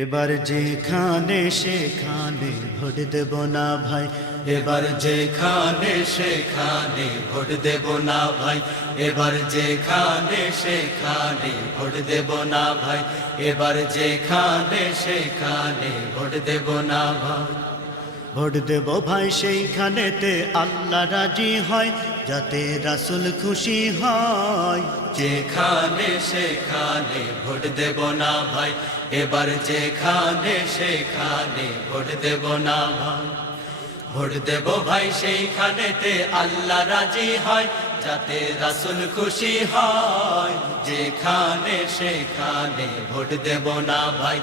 এবার যেখানে সেখানে ভোট দেব না ভাই, এবার যেখানে সেখানে ভোট দেব না ভাই, এবার যেখানে সেখানে ভোট দেব না ভাই, এবার যেখানে সেখানে ভোট দেব না ভাই। ভোট দেব ভাই সেইখানেতে আল্লাহ রাজি হয়, যাতে রাসূল খুশি হয়। যেখানে সেখানে ভোট দেব না ভাই, এবার যেখানে সেখানে ভোট দেব না ভাই। ভোট দেব ভাই সেইখানেতে আল্লাহ রাজি হয়, যাতে রাসূল খুশি হয়। যেখানে সেখানে ভোট দেব না ভাই,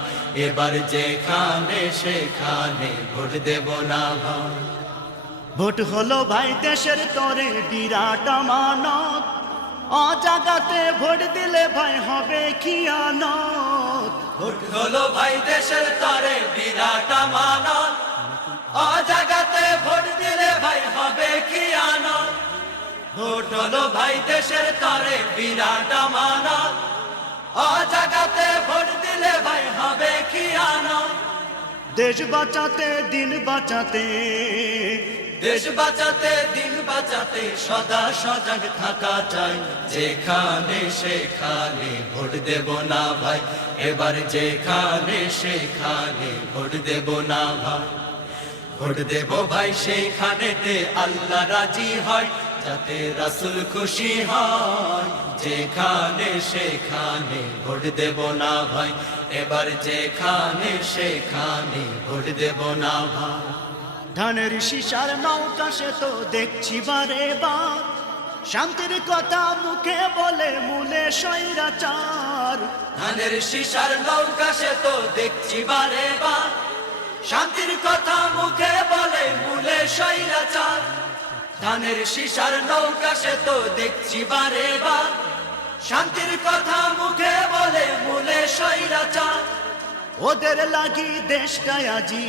এবার যেখানে সেখানে ভোট দেব না ভাই। ভোট হলো ভাই দেশের তরে বিরাট আমানত, অজাগাতে ভোট দিলে ভাই হবে খিয়ানত। ভোট হলো ভাই দেশের তরে বিরাট আমানত, অজাগাতে ভোট দিলে ভাই হবে খিয়ানত। ভোট হলো ভাই দেশের তরে বিরাট আমানত, অজাগাতে ভোট দিলে ভাই হবে খিয়ানত। দেশ বাঁচাতে দিন বাঁচাতে, দেশ বাঁচাতে দিন বাঁচাতে সদা সজাগ থাকা চাই। যেখানে সেখানে ভোট দেব না ভাই, এবার যেখানে সেখানে ভোট দেব না ভাই। ভোট দেব ভাই সেইখানেতে আল্লাহ রাজি হয়, যাতে রাসূল খুশি হয়। যেখানে সেখানে ভোট দেব না ভাই, এবার যেখানে সেখানে ভোট দেব না ভাই। ধানের শিশার নৌকা সে তো দেখছি বারে বার, শান্তির কথা মুখে বলে মূলে স্বৈরাচার। ধানের শিশার নৌকা সে তো দেখছি বারে বার, শান্তির কথা মুখে বলে মূলে স্বৈরাচার। ধানের শিশার নৌকা সে তো দেখছি বারে বার, শান্তির কথা মুখে বলে মূলে স্বৈরাচার। ওদের লাগি দেশটায় আজি,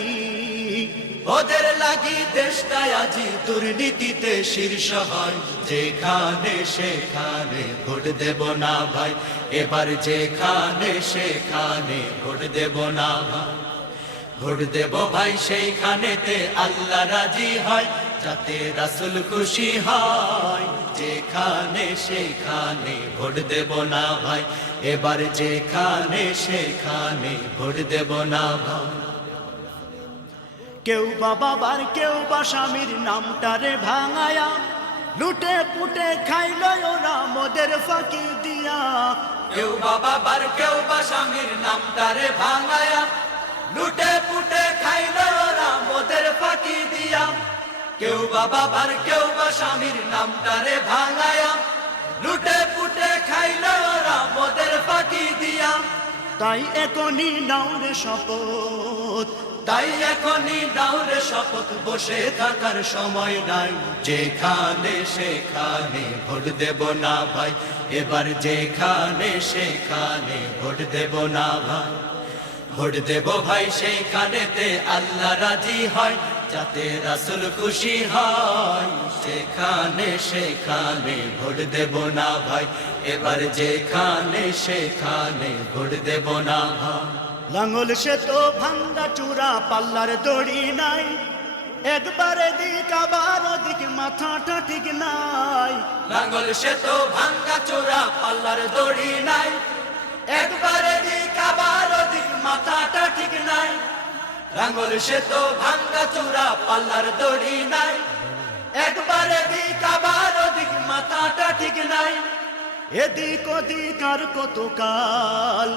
ওদের লাগি দেশটায় আজি দুর্নীতিতে শীর্ষ হয়। যেখানে সেখানে ভোট দেব না ভাই, এবার যেখানে সেখানে ভোট দেব না ভাই। ভোট দেব ভাই সেইখানেতে আল্লাহ রাজি হয়, যাতে রাসূল খুশি হয়। যেখানে সেখানে ভোট দেব না ভাই, এবার যেখানে সেখানে ভোট দেব না ভাই। কেউ বা বাবার কেউ বা স্বামীর নামটারে ভাঙায়া, লুটে পুটে খাইল ওরা মোদের ফাঁকি দিয়া। কেউ বাবা বার কেউ বা স্বামীর নামটারে ভাঙায়া, লুটে পুটে খাইল ওরা মোদের ফাঁকি দিয়া। কেউ বাবা বার কেউ বা স্বামীর নামটারে ভাঙায়া, লুটে পুটে খাইল ওরা মোদের ফাঁকি দিয়া। তাই এখনই নাওরে শপথ, তাই এখনই নাওরে শপথ, বসে থাকার সময় নাই। যেখানে সেখানে ভোট দেব না ভাই, এবার যেখানে সেখানে ভোট দেব না ভাই। ভোট দেব ভাই সেইখানেতে আল্লাহ রাজি হয়, যাতে রাসূল খুশি হয়। যেখানে সেখানে ভোট দেব না ভাই, এবার যেখানে সেখানে ভোট দেব না ভাই। লাঙ্গল সে তো ভাঙ্গা চূড়া পাল্লার দড়ি নাই, একবার এদিক আবার ওদিক মাথাটা ঠিক নাই। লাঙ্গল সে তো ভাঙ্গা চোরা পাল্লার দড়ি নাই, একবার এদিক আবার ওদিক মাথাটা ঠিক নাই। লাঙ্গল সে তো ভাঙ্গা চোরা পাল্লার দড়ি নাই, একবার এদিক আবার ওদিক মাথাটা ঠিক নাই। এদিক ওদিক আর কত কাল,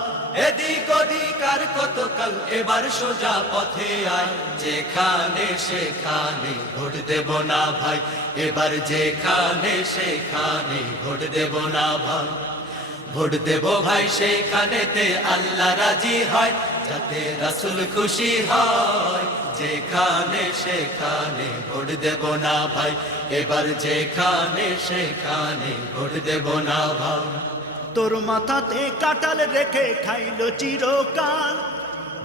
এদিক ওদিক আর কতকাল, এবার সোজা পথে আয়। যেখানে সেখানে ভোট দেব না ভাই, এবার যেখানে সেখানে ভোট দেব না ভাই। ভোট দেব ভাই সেইখানেতে আল্লাহ রাজি হয়, যাতে রাসূল খুশি হয়। যেখানে সেখানে ভোট দেব না ভাই, এবার যেখানে সেখানে ভোট দেব না ভাই। তোর মাথাতে কাটাল রেখে খাইল চিরকাল,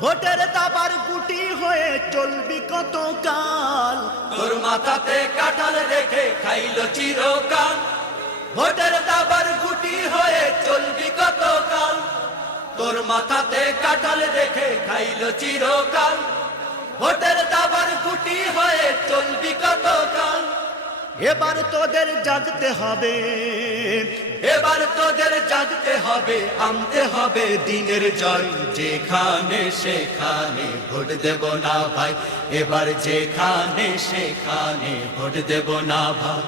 ভোটের দাবার গুটি হয়ে চলবি কত কাল। তোর মাথাতে কাঁঠাল রেখে খাইল চিরকাল, ভোটের দাবার গুটি হয়ে চলবি কত কাল। তোর মাথাতে কাঁঠাল রেখে খাইল চিরকাল, ভোটের দাবার গুটি হয়ে চলবি কতকাল। এবার তোদের জাগতে হবে, এবার তোদের জাগতে হবে, আনতে হবে দিনের জয়। যেখানে সেখানে ভোট দেব না ভাই, এবার যেখানে সেখানে ভোট দেব না ভাই।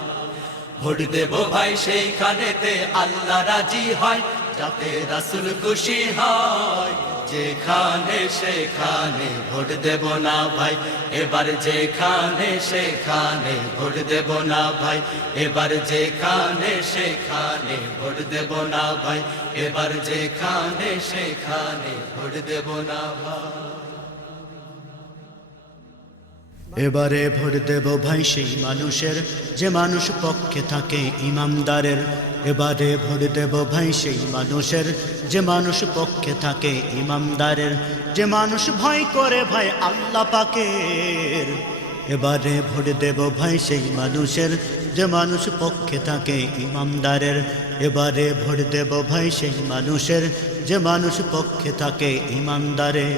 ভোট দেব ভাই সেইখানেতে আল্লাহ রাজি হয়, যাতে রাসূল খুশি হয়। যেখানে সেখানে ভোট দেব না ভাই, এবার যেখানে সেখানে ভোট দেব না ভাই। এবার যেখানে সেখানে ভোট দেব না ভাই, এবার যেখানে সেখানে ভোট দেব না ভাই। এবারে ভোট দেব ভাই সেই মানুষের, যে মানুষ পক্ষে থাকে ইমামদারের। এবারে ভোট দেব ভাই সেই মানুষের, যে মানুষ পক্ষে থাকে ইমামদারের, যে মানুষ ভয় করে ভাই আল্লাহ পাকের। এবারে ভোট দেব ভাই সেই মানুষের, যে মানুষ পক্ষে থাকে ইমামদারের। এবারে ভোট দেব ভাই সেই মানুষের, যে মানুষ পক্ষে থাকে ইমামদারের।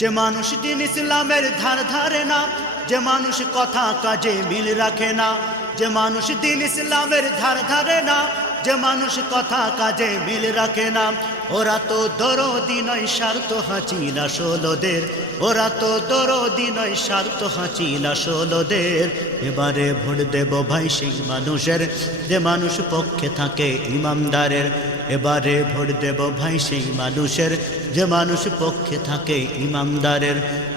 যে মানুষ দিন ইসলামের ধার ধারে না, যে মানুষ কথা কাজে মিল রাখে না। যে মানুষ দিন ইসলামের ধার ধারে না, যে মানুষ কথা কাজে মিল রাখে না। ওরা তো দরদি নয়, স্বার্থ হাঁচিল আসলদের। ওরা তো দরদি নয়, স্বার্থ হাঁচিল আসলদের। এবারে ভোট দেব ভাই সেই মানুষের, যে মানুষ পক্ষে থাকে ইমামদারের। এবারে ভোট দেব ভাই সেই মানুষের, যে মানুষ পক্ষে থাকে ইমামদারের।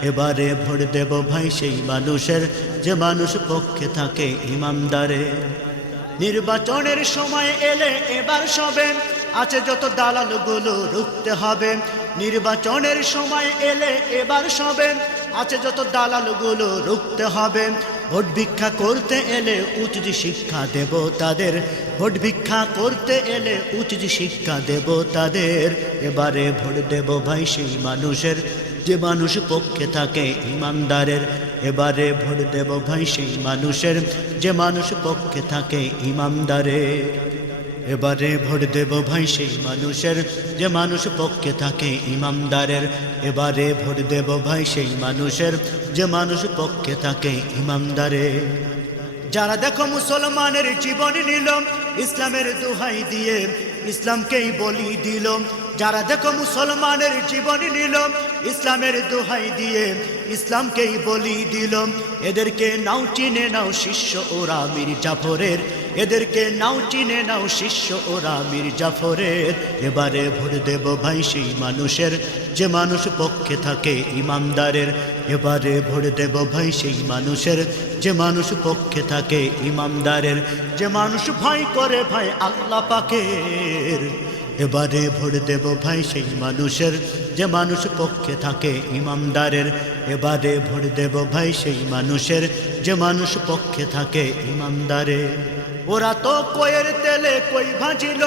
এবারে ভোট দেব ভাই সেই মানুষের, যে মানুষ পক্ষে থাকে ইমামদারের। নির্বাচনের সময় এলে এবার সবে, আছে যত দালালগুলো রুখতে হবে। নির্বাচনের সময় এলে এবার সবে, আছে যত দালালগুলো রুখতে হবে। ভোট ভিক্ষা করতে এলে উচিত শিক্ষা দেব তাদের। ভোট ভিক্ষা করতে এলে উচিত শিক্ষা দেব তাদের। এবারে ভোট দেব ভাই সেই মানুষের, যে মানুষ পক্ষে থাকে ইমানদারের। এবারে ভোট দেব ভাই সেই মানুষের, যে মানুষ পক্ষে থাকে ইমানদারের। এবারে ভোট দেব ভাই সেই মানুষের, যে মানুষ পক্ষে থাকে ইমামদারের। এবারে ভোট দেব ভাই সেই মানুষের, যে মানুষ পক্ষে থাকে ইমামদারের। যারা দেখো মুসলমানের জীবন নিল, ইসলামের দোহাই দিয়ে ইসলামকেই বলি দিল। যারা দেখো মুসলমানের জীবন নিল, ইসলামের দোহাই দিয়ে ইসলামকেই বলি দিল। এদেরকে নাও চিনে নাও শিষ্য ওরা মীর জাফরের। এদেরকে নাও চিনে নাও শিষ্য ওরা মীর জাফরের। এবারে ভোট দেব ভাই সেই মানুষের, যে মানুষ পক্ষে থাকে ইমামদারের। এবারে ভোট দেব ভাই সেই মানুষের, যে মানুষ পক্ষে থাকে ইমামদারের। যে মানুষ ভয় করে ভাই আল্লাহ পাকের। এবারে ভোট দেব ভাই সেই মানুষের, যে মানুষ পক্ষে থাকে ইমামদারের। এবারে ভোট দেব ভাই সেই মানুষের, যে মানুষ পক্ষে থাকে ইমামদারের। ওরা তো কইয়ের তেলে কই ভাজিল,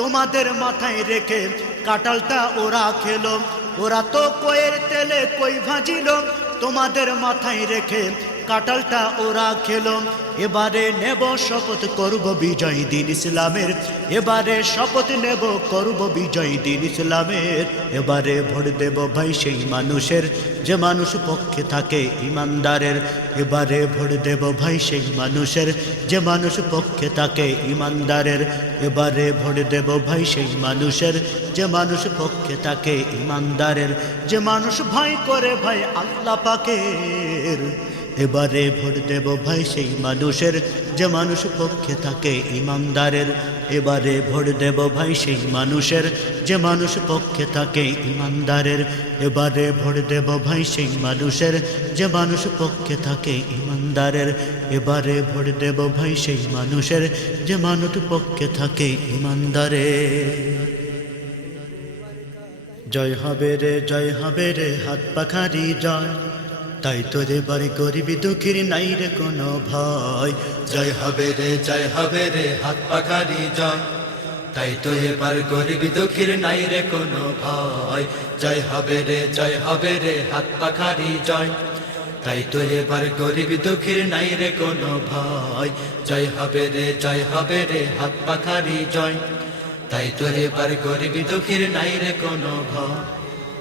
তোমাদের মাথায় রেখে কাঁঠালটা ওরা খেলো। ওরা তো কইয়ের তেলে কই ভাজিল, তোমাদের মাথায় রেখে কাঁঠালটা ওরা খেলো। এবারে নেব শপথ করব বিজয় দিন ইসলামের। এবারে শপথ নেব করব বিজয় দিন ইসলামের। এবারে ভোট দেব ভাই সেই মানুষের, যে মানুষ পক্ষে থাকে ইমানদারের। এবারে ভোট দেব ভাই সেই মানুষের, যে মানুষ পক্ষে থাকে ইমানদারের। এবারে ভোট দেব ভাই সেই মানুষের, যে মানুষ পক্ষে থাকে ইমানদারের। যে মানুষ ভয় করে ভাই আল্লাহ পাকের। এবারে ভোট দেব ভাই সেই মানুষের, যে মানুষ পক্ষে থাকে ইমানদারের। এবারে ভোট দেব ভাই সেই মানুষের, যে মানুষ পক্ষে থাকে ইমানদারের। এবারে ভোট দেব ভাই সেই মানুষের, যে মানুষ পক্ষে থাকে ইমানদারের। এবারে ভোট দেব ভাই সেই মানুষের, যে মানুষ পক্ষে থাকে ইমানদারের। জয় হবে রে জয় হবে রে হাত পাখারি জয়। তাই তোর বাড়ি গরিবি দুঃখীর নাই রে কোনো ভয়। জয় হবে রে জয় হবে রে হাত পাখারি জয়। তাই তো এবার গরিব দুঃখীর নাই রে কোনো ভয়। জয় হবে রে জয় হবে রে হাত পাখারি জয়। তাই তো এবার গরিব দুঃখীর নাই রে কোনো ভয়। জয় হবে রে জয় হবে রে হাত পাখারি জয়। তাই তো এবার গরিব দুঃখীর নাই রে কোনো ভয়।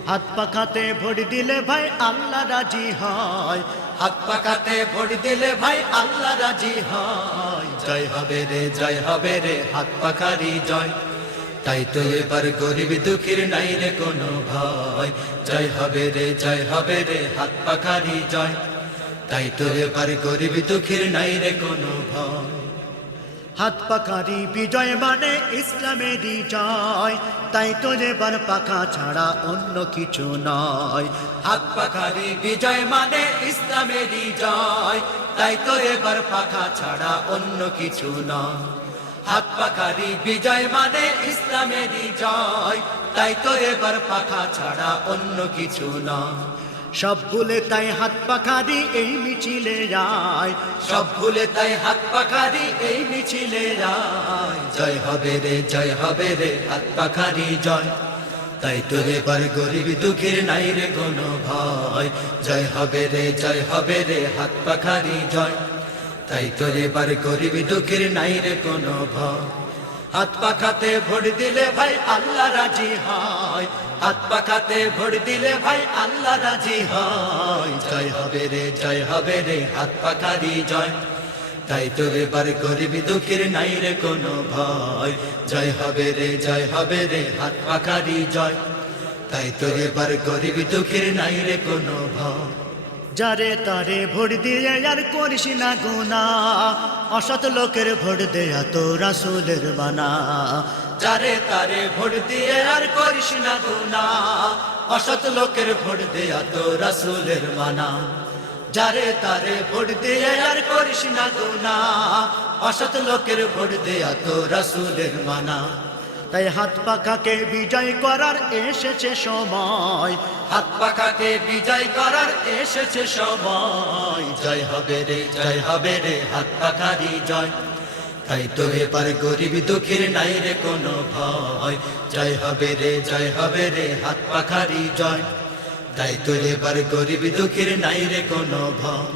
হাত পাখাতে ভোট দিলে ভাই আল্লাহ রাজি হয়, হাত পাখাতে ভোট দিলে ভাই আল্লাহ রাজি হয়। জয় হবে রে জয় হবে রে হাত পাখারি জয়। তাই তো এবার গরিব দুঃখীর নাই রে কোনো ভয়। জয় হবে রে জয় হবে রে হাত পাখারি জয়। তাই তো এবার গরিব দুঃখীর নাই রে কোনো ভয়। হাত পাখারি বিজয় মানে ইসলামেরই জয়, তাই তো এবার পাখা ছাড়া অন্য কিছু নয়। হাত পাখারি বিজয় মানে ইসলামেরই জয়, তাই তো এবার পাখা ছাড়া অন্য কিছু নয়। হাত পাখারি বিজয় মানে ইসলামেরই জয়, তাই তো এবার পাখা ছাড়া অন্য কিছু নয়। সব ভুলে তাই হাত পাখারি এই মিছিলে যায়, সব ভুলে তাই হাত পাখারি এই মিছিলে যায়। জয় হবে রে জয় হবে রে হাত পাখারি জয়। তাই তো এবার গরিব দুঃখীর নাই রে কোনো ভয়। জয় হবে রে জয় হবে রে হাত পাখারি জয়। তাই তো এবার গরিব দুঃখীর নাই রে কোনো ভয়। হাত পাখাতে ভোট দিলে ভাই আল্লাহ রাজি হয়, হাত পাখাতে ভোট দিলে ভাই আল্লাহ রাজি হয়। জয় হবে রে জয় হবে রে হাত পাখারি জয়। তাই তো এবার গরিব দুঃখীর নাই রে কোনো ভয়। জয় হবে রে জয় হবে রে হাত পাখারি জয়। তাই তো এবার গরিব দুঃখীর নাই রে কোনো ভয়। যারে তারে ভোট দিয়ে আর করিস না গুনাহ, অসৎ লোকের ভোট দেয়া তো রাসূলের বানা। যারে তারে ভোট দিয়ে আর করিস না গুনাহ, অসৎ লোকের ভোট দেয়া তো রাসূলের মানা। যারে তারে ভোট দিয়ে আর করিস না গুনাহ, অসৎ লোকের ভোট দেয়া তো রাসূলের মানা। তাই হাত পাখাকে বিজয় করার এসেছে সময়, হাত পাখাকে বিজয় করার এসেছে সময়। জয় হবে রে জয় হবে রে হাত পাখারি জয়। তাই তো এবার গরিব দুঃখীর নাই রে কোনো ভয়। জয় হবে রে জয় হবে রে হাত পাখারি জয়। তাই তো এবার গরিব দুঃখীর নাই রে কোনো ভয়।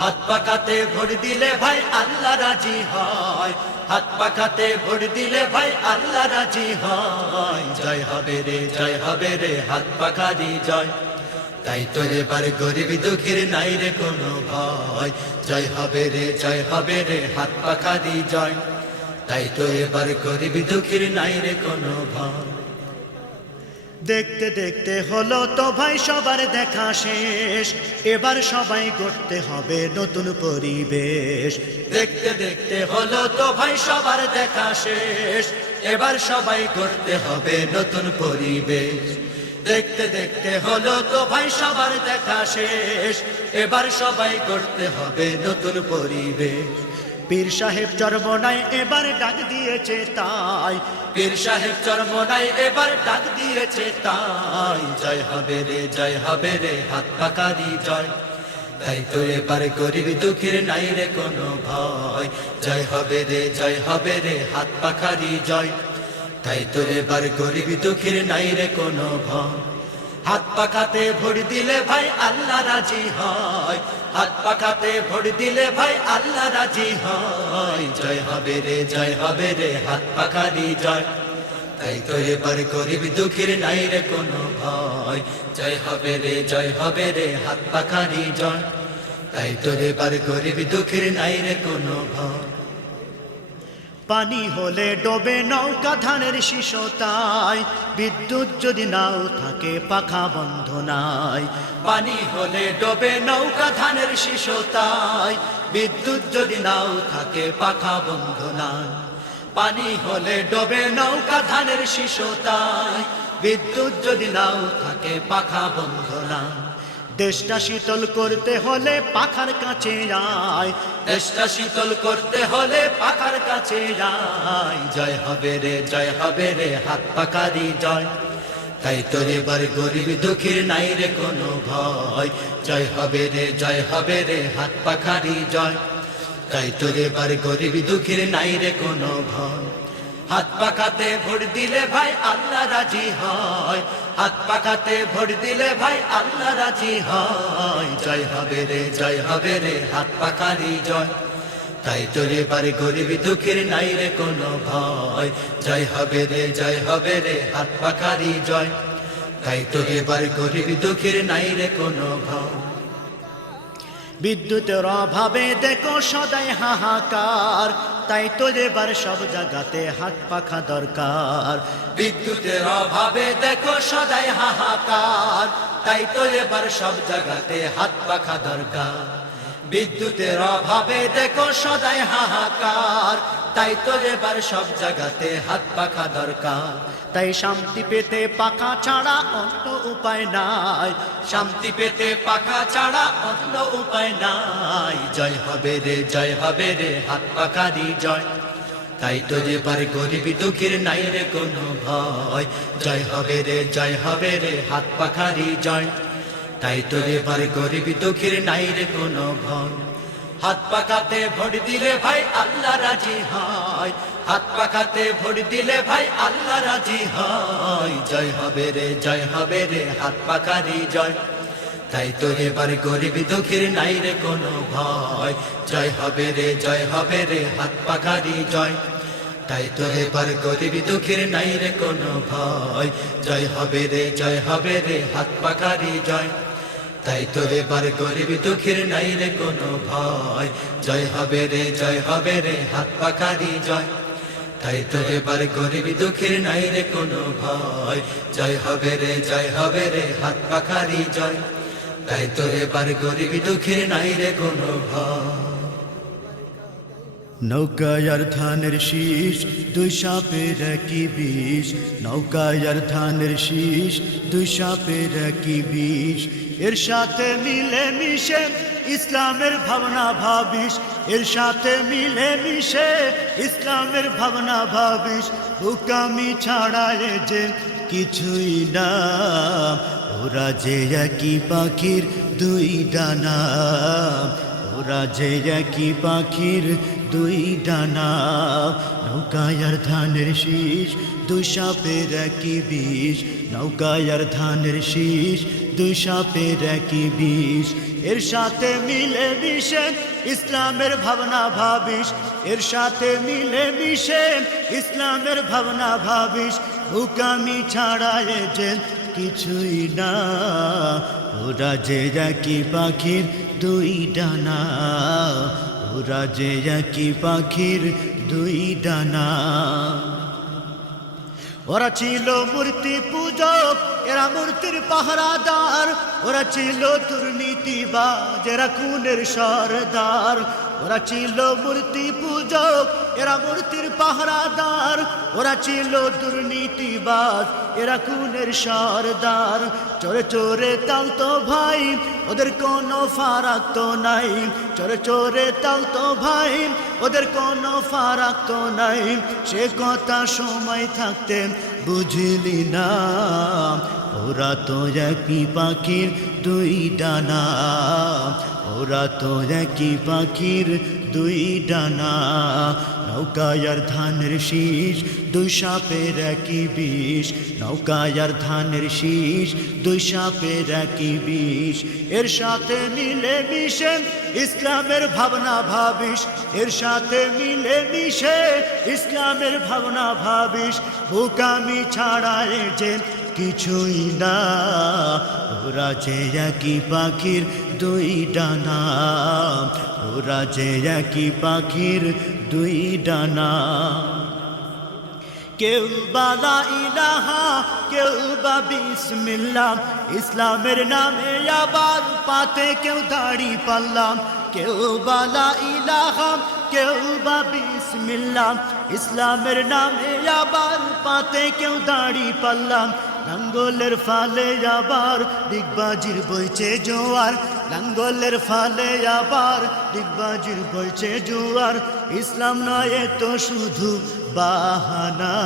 হাত পাখাতে ভোট দিলে ভাই আল্লাহ রাজি হয়, হাত পাখাতে ভোট দিলে ভাই আল্লাহ রাজি হয়। জয় হবে রে জয় হবে রে হাত পাখারি জয়। তাই তো এবার গরিব দুঃখীর নাই রে কোনো ভয়। জয় হবে রে জয় হবে রে হাত পাখারি জয়। তাই তো এবার গরিব দুঃখীর নাই রে কোনো ভয়। দেখতে দেখতে হলো তো ভাই সবার দেখা শেষ, এবার সবাই করতে হবে নতুন পরিবেশ। দেখতে দেখতে হলো তো ভাই সবার দেখা শেষ, এবার সবাই করতে হবে নতুন পরিবেশ। দেখতে দেখতে হলো তো ভাই সবার দেখা শেষ, এবার সবাই করতে হবে নতুন পরিবেশ। পীর সাহেব চরমনায় এবার ডাক দিয়েছে তাই, পীর সাহেব চরমনায় এবার ডাক দিয়েছে তাই। জয় হবে রে জয় হবে রে হাত পাখারি জয়। তাই তো এবার গরিব দুঃখীর নাই রে কোনো ভয়। জয় হবে রে জয় হবে রে হাত পাখারি জয়। তাই তো এবার গরিব দুঃখীর নাই রে কোনো ভয়। হাত পাখাতে ভোট দিলে ভাই আল্লাহ রাজি হয়, হাত পাখাতে ভোট দিলে ভাই আল্লাহ রাজি হয়। জয় হবে রে জয় হবে রে হাত পাখারি জয়। তাই তো এবার গরিব দুঃখীর নাই রে কোনো ভয়। জয় হবে রে জয় হবে রে হাত পাখারি জয়। তাই তো এবার গরিব দুঃখীর নাই রে কোনো ভয়। পানি হলে ডোবে নৌকা ধানের শিশু তাই, বিদ্যুৎ যদি নাও থাকে পাখা বন্ধ নাই। পানি হলে ডোবে নৌকা ধানের শিশু তাই, বিদ্যুৎ যদি নাও থাকে পাখা বন্ধ নাই। পানি হলে ডোবে নৌকা ধানের শিশু তাই, বিদ্যুৎ যদি নাও থাকে পাখা বন্ধ নাই। দেশটা শীতল করতে হলে পাখার কাছে আয়, দেশটা শীতল করতে হলে পাখার কাছে আয়। জয় হবে রে জয় হবে রে হাত পাখারি জয়। তাই তো এবার গরিব দুঃখীর নাই রে কোনো ভয়। জয় হবে রে জয় হবে রে হাত পাখারি জয়। তাই তো এবার গরিব দুঃখীর নাই রে কোনো ভয়। হাত পাখাতে ভোট দিলে ভাই আল্লাহ রাজি হয়, হাত পাখাতে ভোট দিলে ভাই আল্লাহ রাজি হয়। জয় হবে রে জয় হবে রে হাত পাখারি জয়। তাই তো এবার গরিব দুঃখীর নাই রে কোনো ভয়। জয় হবে রে জয় হবে রে হাত পাখারি জয়। তাই তো এবার গরিব দুঃখীর নাই রে কোনো ভয়। বিদ্যুতের অভাবে দেখো সদাই হাহাকার, তাই তো এবার সব জায়গাতে হাত পাখা দরকার। বিদ্যুতের অভাবে দেখো সদাই হাহাকার, তাই তো এবার সব জায়গাতে হাত পাখা দরকার। বিদ্যুতের অভাবে দেখো সদাই হাহাকার, তাই তো এবার সব জায়গাতে হাত পাখা দরকার। তাই শান্তি পেতে পাখা ছাড়া অন্য উপায় নাই, শান্তি পেতে পাখা ছাড়া অন্য উপায় নাই। জয় হবে রে জয় হবে রে হাত পাখারি জয়, তাই তো এবার গরিব দুঃখীর নাই রে কোনো ভয়। জয় হবে রে জয় হবে রে হাত পাখারি জয়, তাই তো এবার গরিব দুঃখীর নাই রে কোনো ভয়। হাত পাখাতে ভোট দিলে ভাই আল্লাহ রাজি হয়, হাত পাখাতে ভোট দিলে ভাই আল্লাহ রাজি হয়। জয় হবে রে জয় হবে রে হাত পাখারি জয়, তাই তো এবার গরিব দুঃখীর নাই রে কোনো ভয়। জয় হবে রে জয় হবে রে হাত পাখারি জয়, তাই তো এবার গরিব দুঃখীর নাই রে কোনো ভয়। জয় হবে রে জয় হবে রে হাত পাখারি জয়, তাই তো এবার গরিব দুঃখীর নাই রে কোনো ভয়। জয় হবে রে জয় হবে রে হাত পাখারি জয়, তাই তো এবার গরিব দুঃখীর নাই রে কোনো ভয়। জয় হবে রে জয় হবে রে হাত পাখারি জয়, তাই তো এবার গরিব দুঃখীর নাই রে কোনো ভয়। নৌকায় আর ধানের শীষ দুই সাপের একই বিষ, নৌকায় আর ধানের শীষ দুই সাপের একই বিষ। এর সাথে মিলে মিশে ইসলামের ভাবনা ভাবিস, এর সাথে মিলে মিশে ইসলামের ভাবনা ভাবিস। বোকামি ছাড়া এ যে কিছুই না, ওরা যে একই পাখির দুই ডানা, ওরা যে একই পাখির দুই ডানা। নৌকায় আর ধানের শীষ দুই সাপের একই বিষ, নৌকায় আর ধানের শীষ দুই সাপের একই বিষ। এর সাথে মিলে মিশে ইসলামের ভাবনা ভাবিস, এর সাথে মিলে মিশে ইসলামের ভাবনা ভাবিস। বোকামি ছাড়া এ যে কিছুই না, ওরা যে একই পাখির দুই ডানা, ওরা যে একই পাখির দুই ডানা। ওরা ছিল মূর্তি পূজক, এরা মূর্তির পাহারাদার। ওরা ছিল দুর্নীতিবাজ, এরা খুনের সরদার। ওরা ছিল মূর্তি পূজক, এরা মূর্তির পাহারাদার। ওরা ছিল দুর্নীতিবাজ, এরা খুনের সরদার। চোরে চোরে তাল তো ভাই, ওদের কোনো ফারাক তো নাই। চোরে চোরে তাল তো ভাই, ওদের কোনো ফারাক তো নাই। সে কথা সময় থাকতে বুঝলি না, ওরা তো একই পাখির দুই ডানা, ওরা তো একই পাখির দুই ডানা। নৌকায় আর ধানের শীষ দুই সাপের একই বিষ, নৌকায় আর ধানের শীষ দুই সাপের একই বিষ। এর সাথে মিলে মিশে ইসলামের ভাবনা ভাবিস, এর সাথে মিলে মিশে ইসলামের ভাবনা ভাবিস। বোকামি ছাড়া এ যে কিছুই না, ওরা যে একই পাখির দুই ডানা, ওরা যে একই পাখির দুই ডানা। কেউ বা লা ইলাহা, কেউ বা বিসমিল্লাহ, ইসলামের নামে আবার পাতে কেউ দাড়ি পাল্লাম। কেউ বা লা ইলাহা, কেউ বা বিসমিল্লাহ, ইসলামের নামে আবার পাতে কেউ দাড়ি পাল্লাম। লাঙ্গলের ফালে আবার ডিগবাজির বইছে জোয়ার, লাঙ্গলের ফালে আবার ডিগবাজির বইছে জোয়ার। ইসলাম নয় তো শুধু বাহানা,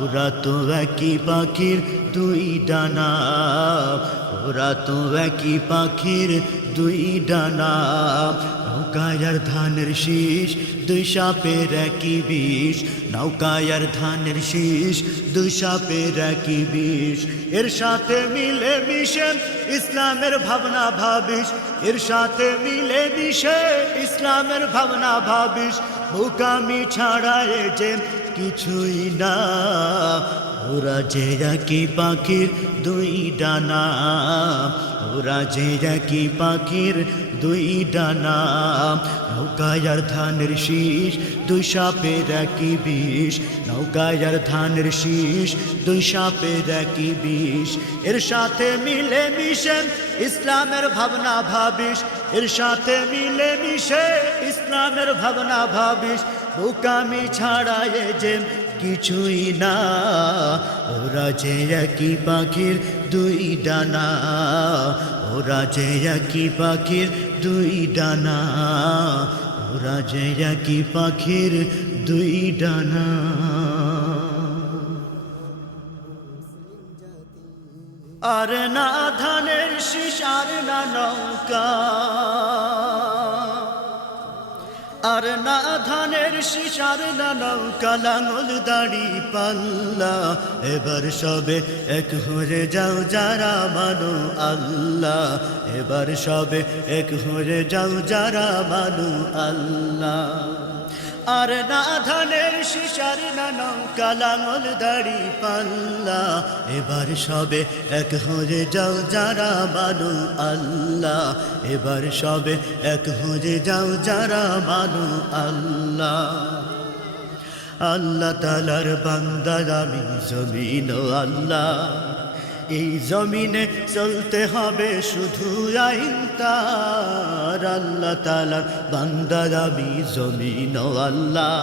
ওরা তো একই পাখির দুই ডানা, ওরা তো একই পাখির দুই ডানা। নৌকায় আর ধানের শীষ দুই সাপের একই বিষ, নৌকায় আর ধানের শীষ দুই সাপের একই বিষ। এর সাথে মিলে মিশে ইসলামের ভাবনা ভাবিস, এর সাথে মিলে মিশে ইসলামের ভাবনা ভাবিস। বোকামি ছাড়া এ যে কিছুই না, ওরা যে একই পাখির দুই ডানা, ওরা যে একই পাখির দুই ডানা। নৌকায় আর ধানের শীষ, দুই সাপের একই বিষ, নৌকায় আর ধানের শীষ, দুই সাপের একই বিষ। এর সাথে মিলে মিশে ইসলামের ভাবনা ভাবিস, এর সাথে মিলে মিশে ইসলামের ভাবনা ভাবিস, বোকামি ছাড়া এ যে কিছুই না, ওরা যে একই পাখির দুই ডানা, ওরা যে একই পাখির দুই ডানা, ওরা যে একই পাখির দুই ডানা। আর না ধানের শীষ আর না নৌকা, আর না ধানের শীষ আর না নৌকা, লাঙল দাড়ি পাল্লা। এবার সবে এক হয়ে যাও যারা মানো আল্লাহ, এবার সবে এক হয়ে যাও যারা মানো আল্লাহ। আর না ধানের শীষ আর না নৌকা, লাঙল দাড়ি পাল্লা। এবার সবে এক হয়ে যাও যারা মানো আল্লাহ, এবার সবে এক হয়ে যাও যারা মানো আল্লাহ। আল্লাহ তাআলার বান্দা আমি জমিন ও আল্লাহ, এই জমিনে চলতে হবে শুধু আইন তার। আল্লাহ তাআলার বান্দা আমি জমিন ও আল্লাহ,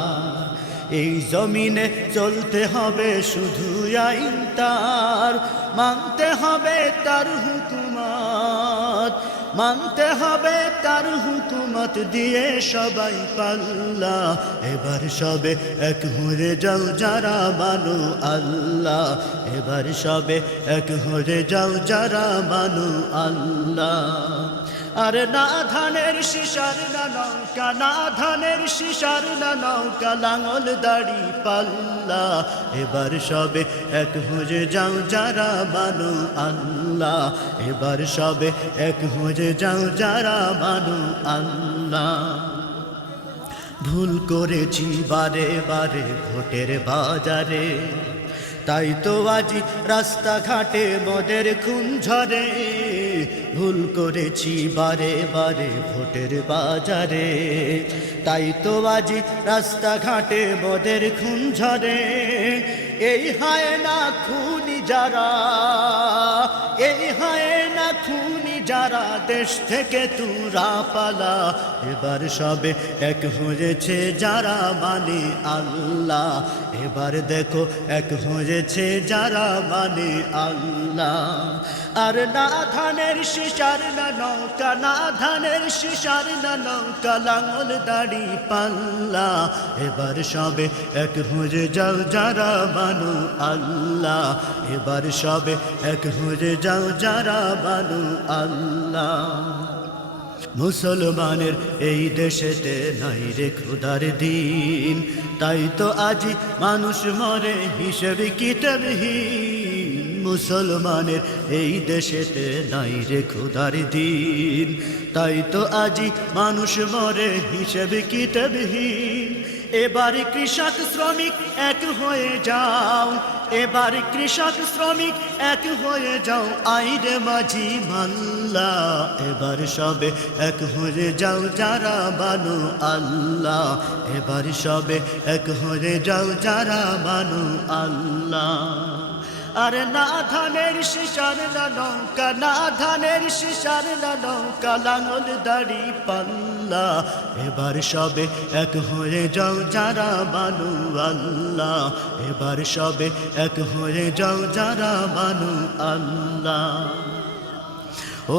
এই জমিনে চলতে হবে শুধু আইন তার। মানতে হবে তার হুকুমত, মানতে হবে তার হুকুমত দিয়ে সবাই পাল্লা। এবার সবে এক হয়ে যাও যারা মানো আল্লাহ, এবার সবে এক হয়ে যাও যারা মানো আল্লাহ। আর না ধানের শীষ আর না নৌকা, না ধানের শীষ আর না নৌকা, লাঙল দাড়ি পাল্লা। এবার সবে এক হয়ে যাও যারা মানো আল্লাহ, এবার সবে এক হয়ে যাও যারা মানো আল্লাহ। ভুল করেছি বারে বারে ভোটের বাজারে, তাই তো আজি রাস্তাঘাটে মদের খুন ঝরে। ভুল করেছি বারে বারে ভোটের বাজারে, তাই তো আজি রাস্তাঘাটে মদের খুন ঝরে। এই হায় না খুনি যারা, এই হায় না খুনি যারা, দেশ থেকে তুরা পালা। এবার সবে এক হয়েছে যারা মানে আল্লাহ, এবার দেখো এক হয়েছে যারা মানে আল্লাহ। আর না ধানের শীষ আর না নৌকা, না ধানের শীষ আর না নৌকা, লাঙল দাড়ি পাল্লা। এবার সবে এক হয়ে যাও যারা মানো আল্লাহ, এবার সবে এক হয়ে যাও যারা মানো আল্লাহ। মুসলমানের এই দেশেতে নাই রে খোদার দিন, তাই তো আজি মানুষ মরে হিসেব কিতাবহীন। মুসলমানের এই দেশেতে নাই রে খোদার দিন, তাই তো আজি মানুষ মরে হিসেব কিতাবহীন। এবার কৃষক শ্রমিক এক হয়ে যাও, এবার কৃষক শ্রমিক এক হয়ে যাও, আইরে মাঝি মাল্লা। এবার সবে এক হয়ে যাও যারা মানো আল্লাহ, এবার সবে এক হয়ে যাও যারা মানো আল্লাহ। আর না ধানের শীষ আর না নৌকা, না ধানের শীষ আর না নৌকা, লাঙল দাড়ি পাল্লা। এবার সবে এক হয়ে যাও যারা মানো আল্লাহ, এবার সবে এক হয়ে যাও যারা মানো আল্লাহ।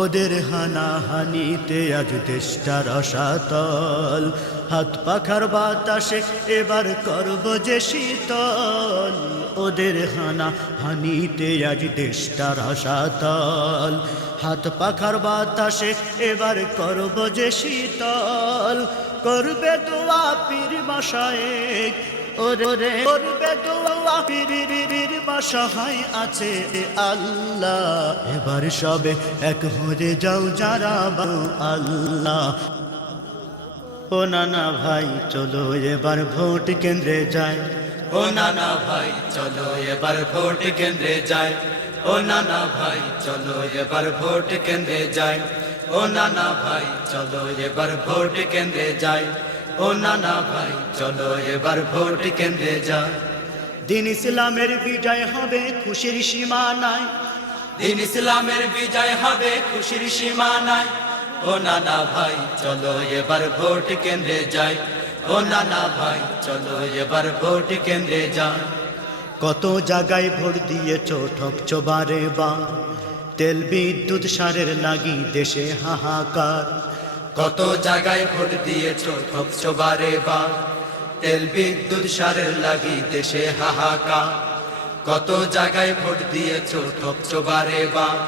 ওদের হানাহানিতে আজ দেশটা রসাতল, হাত পাখার বাতাসে এবার করব যে শীতল। ওদের হানাহানিতে আজ দেশটা রসাতল, হাত পাখার বাতাসে এবার করব যে শীতল। করবে দোয়া পীর মশায়েক, ওরে করবে দোয়া পীরের মশাই আছে আল্লাহ। এবার সবে এক হয়ে যাও যারা মানো আল্লাহ। ও নানা ভাই চলো এবার ভোট কেন্দ্রে যাই, ও নানা ভাই চলো এবার ভোট কেন্দ্রে যাই, ও নানা ভাই চলো এবার ভোট কেন্দ্রে যাই, ও নানা ভাই চলো এবার ভোট কেন্দ্রে যাই, ও নানা ভাই চলো এবার ভোট কেন্দ্রে যাই। দিন ইসলামের বিজয় হবে খুশির সীমা নাই, দিন ইসলামের বিজয় হবে খুশির সীমা নাই, ও নানা ভাই চলো এবার ভোট কেন্দ্রে যাই, ও নানা ভাই চলো এবার ভোট কেন্দ্রে যাই। কত জায়গায় ভোট দিয়েছ ঠকছ বারে বার, তেল বিদ্যুৎ সারের লাগি দেশে হাহাকার। কত জায়গায় ভোট দিয়েছ ঠকছো বারে বার, তেল বিদ্যুৎ সারের লাগি দেশে হাহাকার। কত জায়গায় ভোট দিয়েছ ঠকছো বারে বার,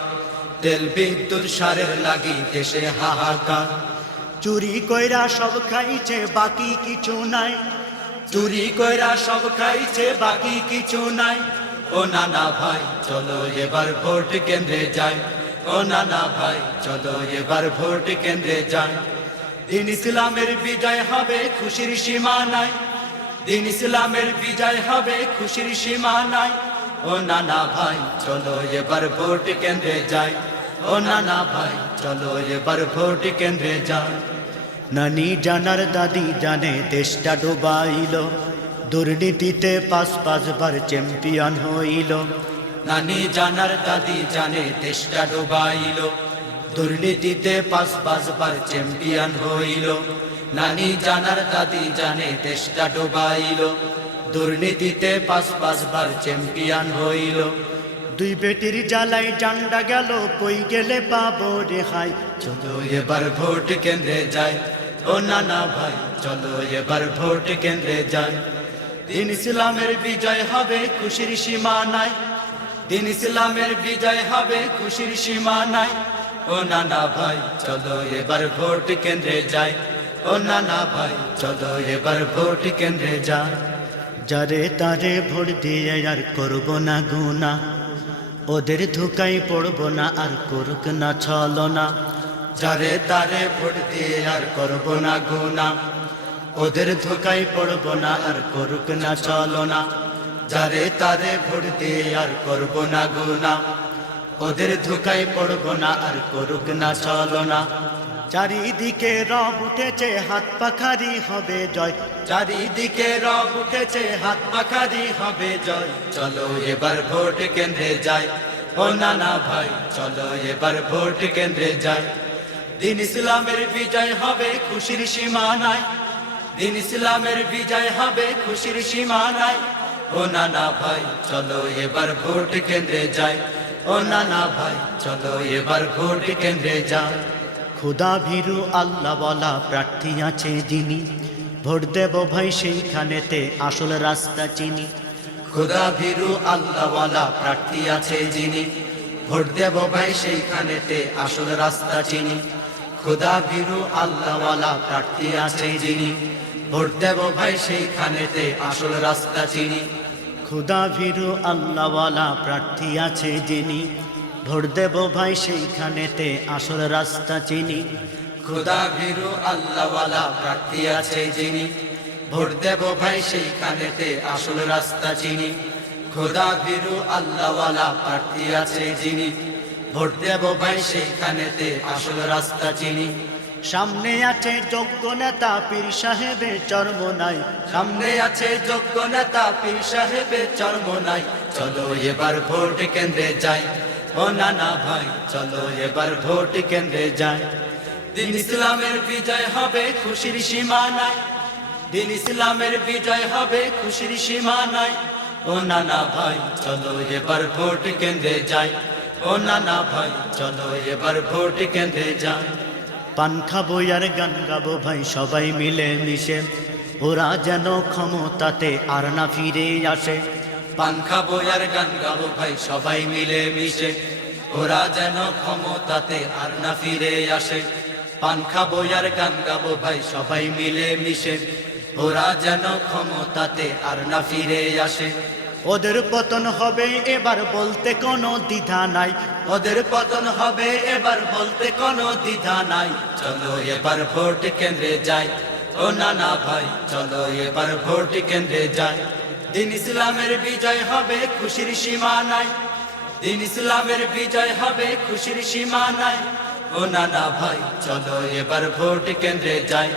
তেল বিদ্যুৎ সারের লাগি দেশে হাহাকার। চুরি কইরা সব খাইছে বাকি কিছু নাই, চুরি কইরা সব খাইছে বাকি কিছু নাই, ও নানা ভাই চলো এবার ভোট কেন্দ্রে যাই, ও নানা ভাই চলো এবার ভোট কেন্দ্রে যাই। দিন ইসলামের বিজয় হবে খুশির সীমা নাই, দিন ইসলামের বিজয় হবে খুশির সীমা নাই, ও নানা ভাই চলো এবার ভোট কেন্দ্রে যাই, ও নানা ভাই চলো এবার ভোট কেন্দ্রে যাই। নানি জানার দাদি জানে দেশটা ডুবাইল, দুর্নীতিতে পাঁচ বার চ্যাম্পিয়ন হইল। নানি জানার দাদি জানে দেশটা ডুবাইল, দুর্নীতিতে পাঁচ বার চ্যাম্পিয়ন হইল। নানি জানার দাদি জানে দেশটা ডুবাইল, দুর্নীতিতে পাঁচ বার চ্যাম্পিয়ন হইল। দুই বেটির জ্বালাই জান্ডা গেল, কই গেলে পাবো রেহাই। চলো এবার ভোট কেন্দ্রে যাই, ও নানা ভাই চলো এবার ভোট কেন্দ্রে যাই। দিন ইসলামের বিজয় হবে খুশির সীমা নাই, দিন ইসলামের বিজয় হবে খুশির সীমা নাই, ও নানা ভাই চলো এবার ভোট কেন্দ্রে যাই, ও নানা ভাই চলো এবার ভোট কেন্দ্রে যাই। যারে তারে ভোট দিয়ে আর করব না গুনাহ, ওদের ধোকায় পড়ব না আর করুক না ছলনা। যারে তারে ভোট দিয়ে আর করব না গুনাহ, ওদের ধোকায় পড়ব না আর করুক না ছলনা। যারে তারে ভোট দিয়ে আর করব না গুনাহ, ওদের ধোকায় পড়ব না আর করুক না ছলনা। চারিদিকে রব উঠেছে হাত পাখারি হবে জয়, চারিদিকে রব উঠেছে হাত পাখারি হবে জয়। চলো এবার ভোট কেন্দ্রে যাই, ও নানা ভাই চলো এবার ভোট কেন্দ্রে যাই। দিন ইসলামের বিজয় হবে খুশির সীমা নাই, দিন ইসলামের বিজয় হবে খুশির সীমা নাই, ও নানা ভাই চলো এবার ভোট কেন্দ্রে যাই, ও নানা ভাই চলো এবার ভোট কেন্দ্রে যাই। খুদা ভীরু আল্লাহ বলা প্রার্থী আছে যিনি, ভোট দেব ভাই সেইখানেতে আসল রাস্তা চিনি। খোদা ভীরু আল্লাহওয়ালা প্রার্থী আছে যিনি, ভোট দেব ভাই সেইখানেতে আসল রাস্তা চিনি। খোদা ভীরু আল্লাহওয়ালা প্রার্থী আছে যিনি, ভোট দেব ভাই সেইখানেতে আসল রাস্তা চিনি। খুদা ভীরু আল্লাহওয়ালা প্রার্থী আছে যিনি, ভোট দেব ভাই সেইখানেতে আসল রাস্তা চিনি। খোদা ভীরু আল্লাহওয়ালা প্রার্থী আছে যিনি, ভোট দেব ভাই সেইখানেতে আসল রাস্তা চিনি। খোদা ভীরু আল্লাহওয়ালা প্রার্থী আছে যিনি, ভোট দেব ভাই সেইখানেতে আসল রাস্তা চিনি। সামনে আছে যোগ্য নেতা পীর সাহেবের চরমোনাই, সামনে আছে যোগ্য নেতা পীর সাহেবের চরমোনাই। চলো এবার ভোট কেন্দ্রে যাই, ও নানা ভাই চলো এবার ভোট কেন্দ্রে যাই। দিন ইসলামের বিজয় হবে খুশির সীমা নাই, দিন ইসলামের বিজয় হবে খুশির সীমা নাই, ও নানা ভাই চলো এবার ভোট কেন্দ্রে যাই, ও নানা ভাই চলো এবার ভোট কেন্দ্রে যাই। পান খাবো আর গান গাবো ভাই সবাই মিলে মিশে, ওরা যেন ক্ষমতাতে আর না ফিরে আসে। পান খাবো আর গান গাবো ভাই সবাই মিলে মিশে, ওরা যেন ক্ষমতাতে আর না ফিরে আসে। পান খাবো আর গান গাবো ভাই সবাই মিলে মিশে, ওরা যেন ক্ষমতাতে আর না ফিরে আসে। ওদের পতন হবে এবার বলতে কোনো দ্বিধা নাই, ওদের পতন হবে এবার বলতে কোনো দ্বিধা নাই। চলো এবার ভোট কেন্দ্রে যাই, ও নানা ভাই চলো এবার ভোট কেন্দ্রে যাই। দিন ইসলামের বিজয় হবে খুশির সীমা নাই, দিন ইসলামের বিজয় হবে খুশির সীমা নাই। ও নানা ভাই চলো এবার ভোট কেন্দ্রে যাই,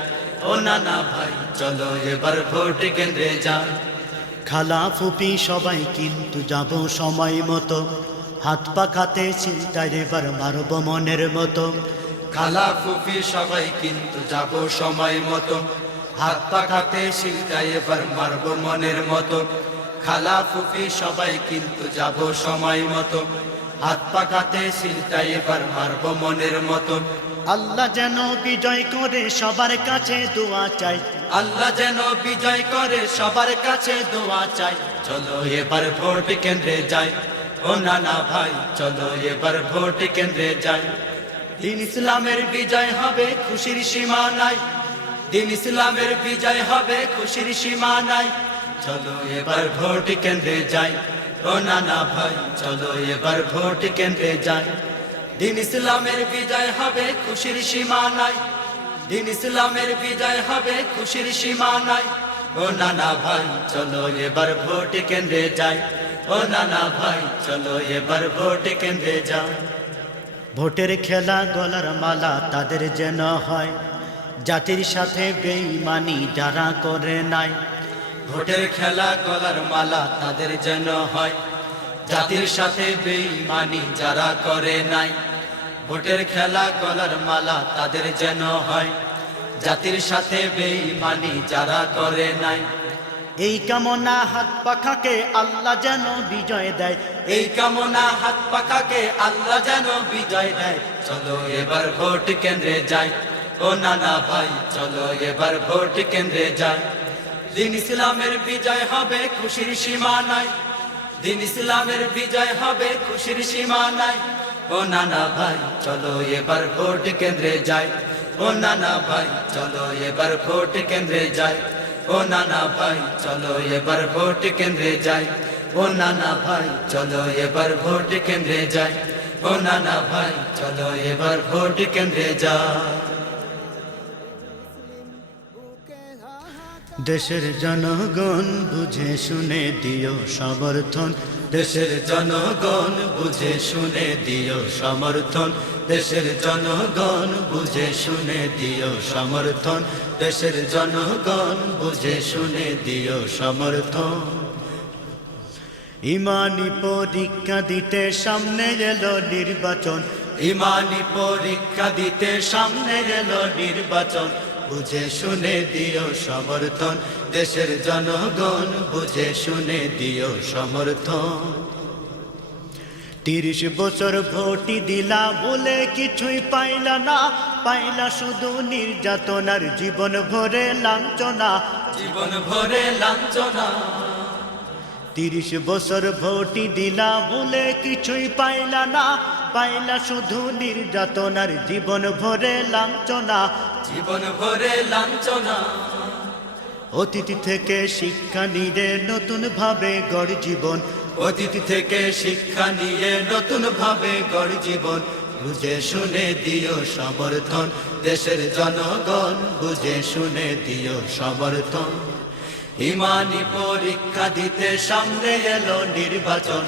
ও নানা ভাই চলো এবার ভোট কেন্দ্রে যাই। খালা ফুপি সবাই কিন্তু যাব সময় মতো, হাত পাখাতে ছিলটাই এবার মারব মনের মতো। খালা ফুফি সবাই কিন্তু যাব সময় মতো, হাত পাখাতে শিলটা এবার মারব মনের মতো। খালা ফুফি সবাই কিন্তু যাব সময় মতো, হাত পাখাতে শিলটা এবার মারব মনের মতো। আল্লাহ যেন বিজয় করে সবার কাছে দোয়া চাই, আল্লাহ যেন বিজয় করে সবার কাছে দোয়া চাই। চলো এবার ভোট কেন্দ্রে যাই, ও নানা ভাই চলো এবার ভোট কেন্দ্রে যাই। দিন ইসলামের বিজয় হবে খুশির সীমা নাই, দিন ইসলামের বিজয় হবে খুশির সীমা নাই। চলো এবার ভোট কেন্দ্রে যাই, ও নানা ভাই চলো এবার ভোট কেন্দ্রে যাই। দিন ইসলামের বিজয় হবে খুশির সীমা নাই, দিন ইসলামের বিজয় হবে খুশির সীমা নাই। ও নানা ভাই চলো এবার ভোট কেন্দ্রে যাই, ও নানা ভাই চলো এবার ভোট কেন্দ্রে যাই। ভোটের খেলা গলার মালা তাদের যেন হয়, জাতির সাথে বেঈমানি যারা করে নাই। ভোটের খেলা গলার মালা তাদের যেন হয়, জাতির সাথে বেঈমানি যারা করে নাই। ভোটের খেলা গলার মালা তাদের যেন হয়, জাতির সাথে বেঈমানি যারা করে নাই। এই কামনা হাত পাখাকে আল্লাহ যেন বিজয় দেয়, এই কামনা হাত পাখাকে আল্লাহ যেন বিজয় দেয়। চলো এবার ভোট কেন্দ্রে যাই, ও নানা ভাই চলো এবার ভোট কেন্দ্রে যাই। দিন ইসলামের বিজয় হবে খুশির সীমা নাই, দিন ইসলামের বিজয় হবে খুশির সীমা নাই। ও নানা ভাই চলো এবার ভোট কেন্দ্রে যাই, ও নানা ভাই চলো এবার ভোট কেন্দ্রে যাই। ও নানা ভাই চলো এবার ভোট কেন্দ্রে যাই, ও নানা ভাই চলো এবার ভোট কেন্দ্রে যাই। ও নানা ভাই চলো এবার ভোট কেন্দ্রে যাই। দেশের জনগণ বুঝে শুনে দিও সমর্থন, দেশের জনগণ বুঝে শুনে দিও সমর্থন, দেশের জনগণ বুঝে শুনে দিও সমর্থন, দেশের জনগণ বুঝে শুনে দিও সমর্থন। ইমানি পরীক্ষা দিতে সামনে এলো নির্বাচন, ইমানি পরীক্ষা দিতে সামনে এলো নির্বাচন। বুঝে শুনে দিও সমর্থন, দেশের জনগণ বুঝে শুনে দিও সমর্থন। 30 বছর ভোটই দিলা বলে কিছুই পাইলা না, পাইলা শুধু নির্যাতনার জীবন ভরে লাঞ্ছনা, জীবন ভরে লাঞ্ছনা। 30 বছর ভোটই দিলা বলে কিছুই পাইলা না, পাইলা শুধু নির্যাতনার জীবন ভরে লাঞ্ছনা, জীবন ভরে লাঞ্ছনা। অতীত থেকে শিক্ষা নিয়ে নতুন ভাবে গড় জীবন, অতীত থেকে শিক্ষা নিয়ে নতুন ভাবে গড় জীবন। বুঝে শুনে দিও সমর্থন, দেশের জনগণ বুঝে শুনে দিও সমর্থন। ইমানি পরীক্ষা দিতে সামনে এলো নির্বাচন,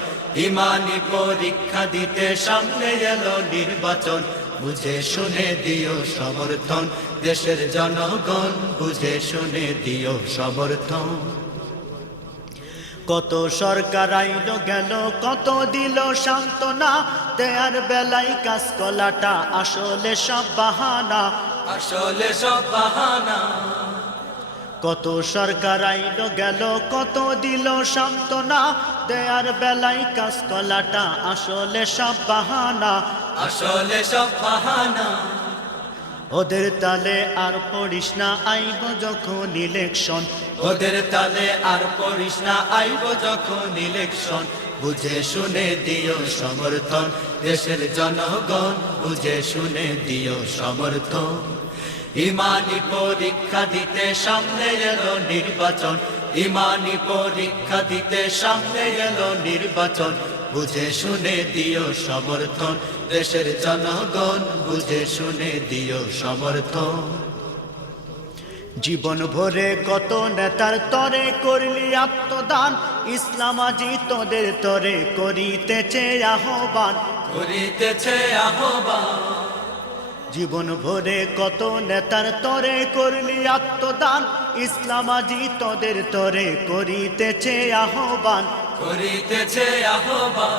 ইমানি পরীক্ষা দিতে সামনে এলো নির্বাচন। বুঝে শুনে দিও সমর্থন, দেশের জনগণ বুঝে শুনে দিও সমর্থন। কত সরকার আইলো গেল, কত দিল সান্ত্বনা, দেয়ার বেলায় কাজ কলাটা আসলে সব বাহানা, আসলে সব বাহানা। কত সরকার আইলো গেল, কত দিল সান্ত্বনা, দেয়ার বেলায় কাজ কলাটা আসলে সব বাহানা, আসলে সব বাহানা। ওদের তালে আর পড়িস না আইব যখন ইলেকশন, ওদের তালে আর পড়িস না আইব যখন ইলেকশন। বুঝে শুনে দিও সমর্থন, দেশের জনগণ বুঝে শুনে দিও সমর্থন। ইমানি পরীক্ষা দিতে সামনে এলো নির্বাচন, ইমানি পরীক্ষা দিতে সামনে এলো নির্বাচন। বুঝে শুনে দিও সমর্থন, দেশের জনগণ বুঝে শুনে দিও সমর্থন। জীবন ভরে কত নেতার তরে করলি আত্মদান, ইসলাম আজি তোদের তরে করিতেছে আহ্বান, করিতেছে আহ্বান। জীবন ভরে কত নেতার তরে করলি আত্মদান, ইসলাম আজি তোদের তরে করিতেছে আহ্বান, করিতেছে আহ্বান।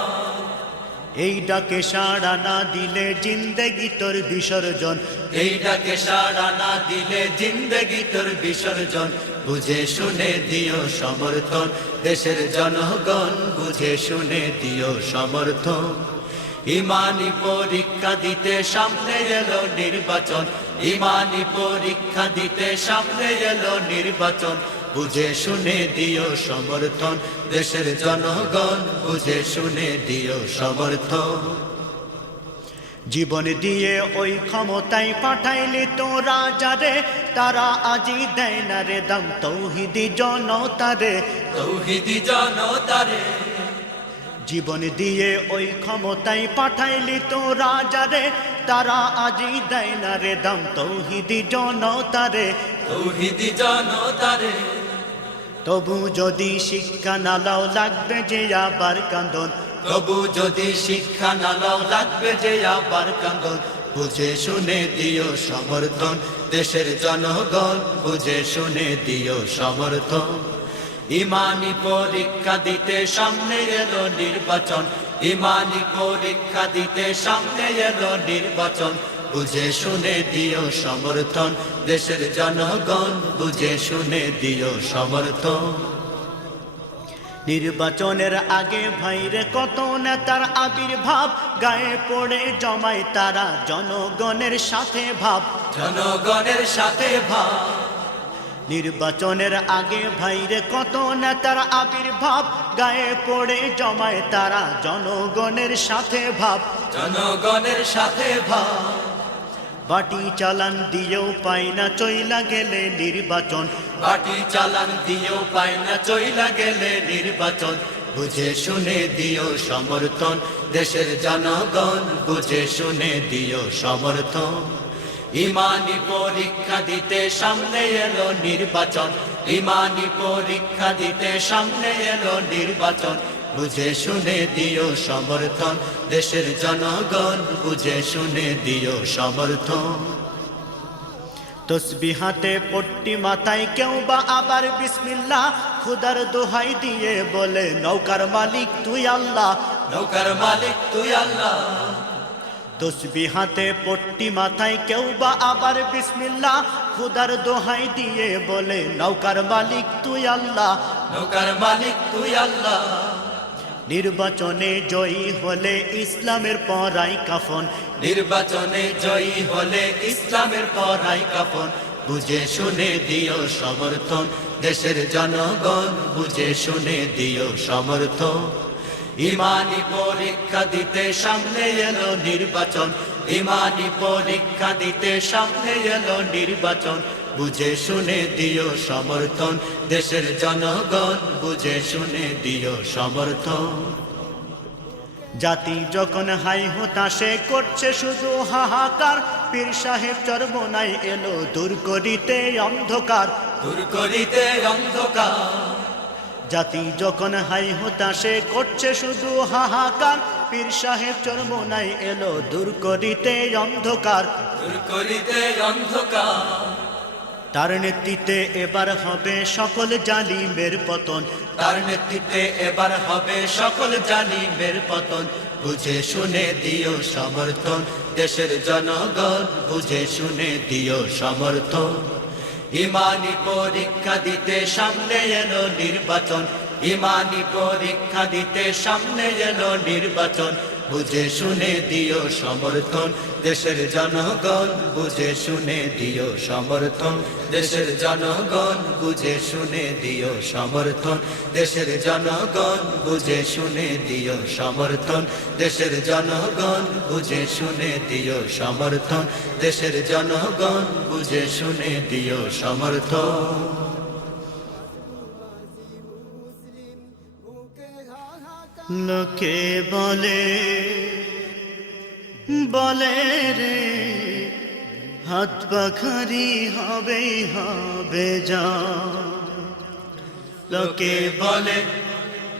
এই ডাকে সাড়া না দিলে জিন্দেগি তোর বিসর্জন, এই ডাকে সাড়া না দিলে জিন্দেগি তোর বিসর্জন। বুঝে শুনে দিও সমর্থন, দেশের জনগণ বুঝে শুনে দিও সমর্থন। ইমানি পরীক্ষা দিতে সামনে এলো নির্বাচন, ইমানি পরীক্ষা দিতে সামনে এলো নির্বাচন। বুঝে শুনে দিও সমর্থন, দেশের জনগণ বুঝে শুনে দিও সমর্থন। জীবন দিয়ে ওই ক্ষমতায় পাঠাইলি তোরা যারে, তারা আজি দেয় না রে দাম তৌহিদি জনতারে, তৌহিদি জনতারে। জীবন দিয়ে ওই ক্ষমতায় পাঠাইলি তোরা যারে, তারা আজি দেয় না রে দাম তৌহিদি জনতারে, তৌহিদি জনতারে। তবু যদি শিক্ষা না লাও লাগবে যে আবার কান্দন, তবু যদি শিক্ষা না লাও লাগবে যে আবার কান্দন। বুঝে শুনে দিও সমর্থন, দেশের জনগণ বুঝে শুনে দিও সমর্থন। ইমানি পরীক্ষা দিতে সামনে এলো নির্বাচন, ইমানি পরীক্ষা দিতে সামনে এলো নির্বাচন। বুঝে শুনে দিও সমর্থন, দেশের জনগণ বুঝে শুনে দিও সমর্থন। নির্বাচনের আগে ভাইরে কত নেতার আবির্ভাব, গায়ে পড়ে জমায় তারা জনগণের সাথে ভাব, জনগণের সাথে ভাব। নির্বাচনের আগে ভাইরে কত নেতার আবির্ভাব, গায়ে পড়ে জমায় তারা জনগণের সাথে ভাব, জনগণের সাথে ভাব। বাটি চালান দিয়েও পাই না চইলা গেলে নির্বাচন, বাটি চালান দিয়েও পায় না চইলা গেলে নির্বাচন। বুঝে শুনে দিও সমর্থন, দেশের জনগণ বুঝে শুনে দিও সমর্থন। ইমানি পরীক্ষা দিতে সামনে এলো নির্বাচন, ইমানি পরীক্ষা দিতে সামনে এলো নির্বাচন। বুঝে শুনে দিও সমর্থন, দেশের জনগণ বুঝে শুনে দিও সমর্থন। তসবিহ হাতে পট্টি মাথায় কেউ বা আবার বিসমিল্লাহ, খুদার দোহাই দিয়ে বলে নৌকার মালিক তুই আল্লাহ, নৌকার মালিক তুই আল্লাহ। তসবিহ হাতে পট্টি মাথায় কেউ বা আবার বিসমিল্লাহ, খুদার দোহাই দিয়ে বলে নৌকার মালিক তুই আল্লাহ, নৌকার মালিক তুই আল্লাহ। নির্বাচনে জয়ী হলে ইসলামের পরাই কাফন, নির্বাচনে জয়ী হলে ইসলামের পরাই কাফন। বুঝে শুনে দিও সমর্থন, দেশের জনগণ বুঝে শুনে দিও সমর্থন। ইমানি পরীক্ষা দিতে সামনে এলো নির্বাচন, ইমানি পরীক্ষা দিতে সামনে এলো নির্বাচন। বুঝে শুনে দিও সমর্থন, দেশের জনগণ বুঝে শুনে দিও সমর্থন। জাতি যখন হাই হতাশে করছে শুধু হাহাকার, পীর সাহেব চরমোনাই এলো দূর করিতে অন্ধকার, দূর করিতে অন্ধকার। জাতি যখন হাই হতাশে করছে শুধু হাহাকার, পীর সাহেব চরমোনাই এলো দূর করিতে অন্ধকার, দূর করিতে অন্ধকার। তার নেতৃত্বে এবার হবে সকল জালিমের পতন, তার নেতৃত্বে এবার হবে সকল জালিমের পতন। বুঝে শুনে দিও সমর্থন, দেশের জনগণ বুঝে শুনে দিও সমর্থন। ইমানি পরীক্ষা দিতে সামনে এলো নির্বাচন, ইমানি পরীক্ষা দিতে সামনে এলো নির্বাচন। বুঝে শুনে দিও সমর্থন, দেশের জনগণ বুঝে শুনে দিও সমর্থন। দেশের জনগণ বুঝে শুনে দিও সমর্থন, দেশের জনগণ বুঝে শুনে দিও সমর্থন। দেশের জনগণ বুঝে শুনে দিও সমর্থন, দেশের জনগণ বুঝে শুনে দিও সমর্থন। লোকে বলে বলে রে হাত পাখারি হবেই হবে জয়। লোকে বলে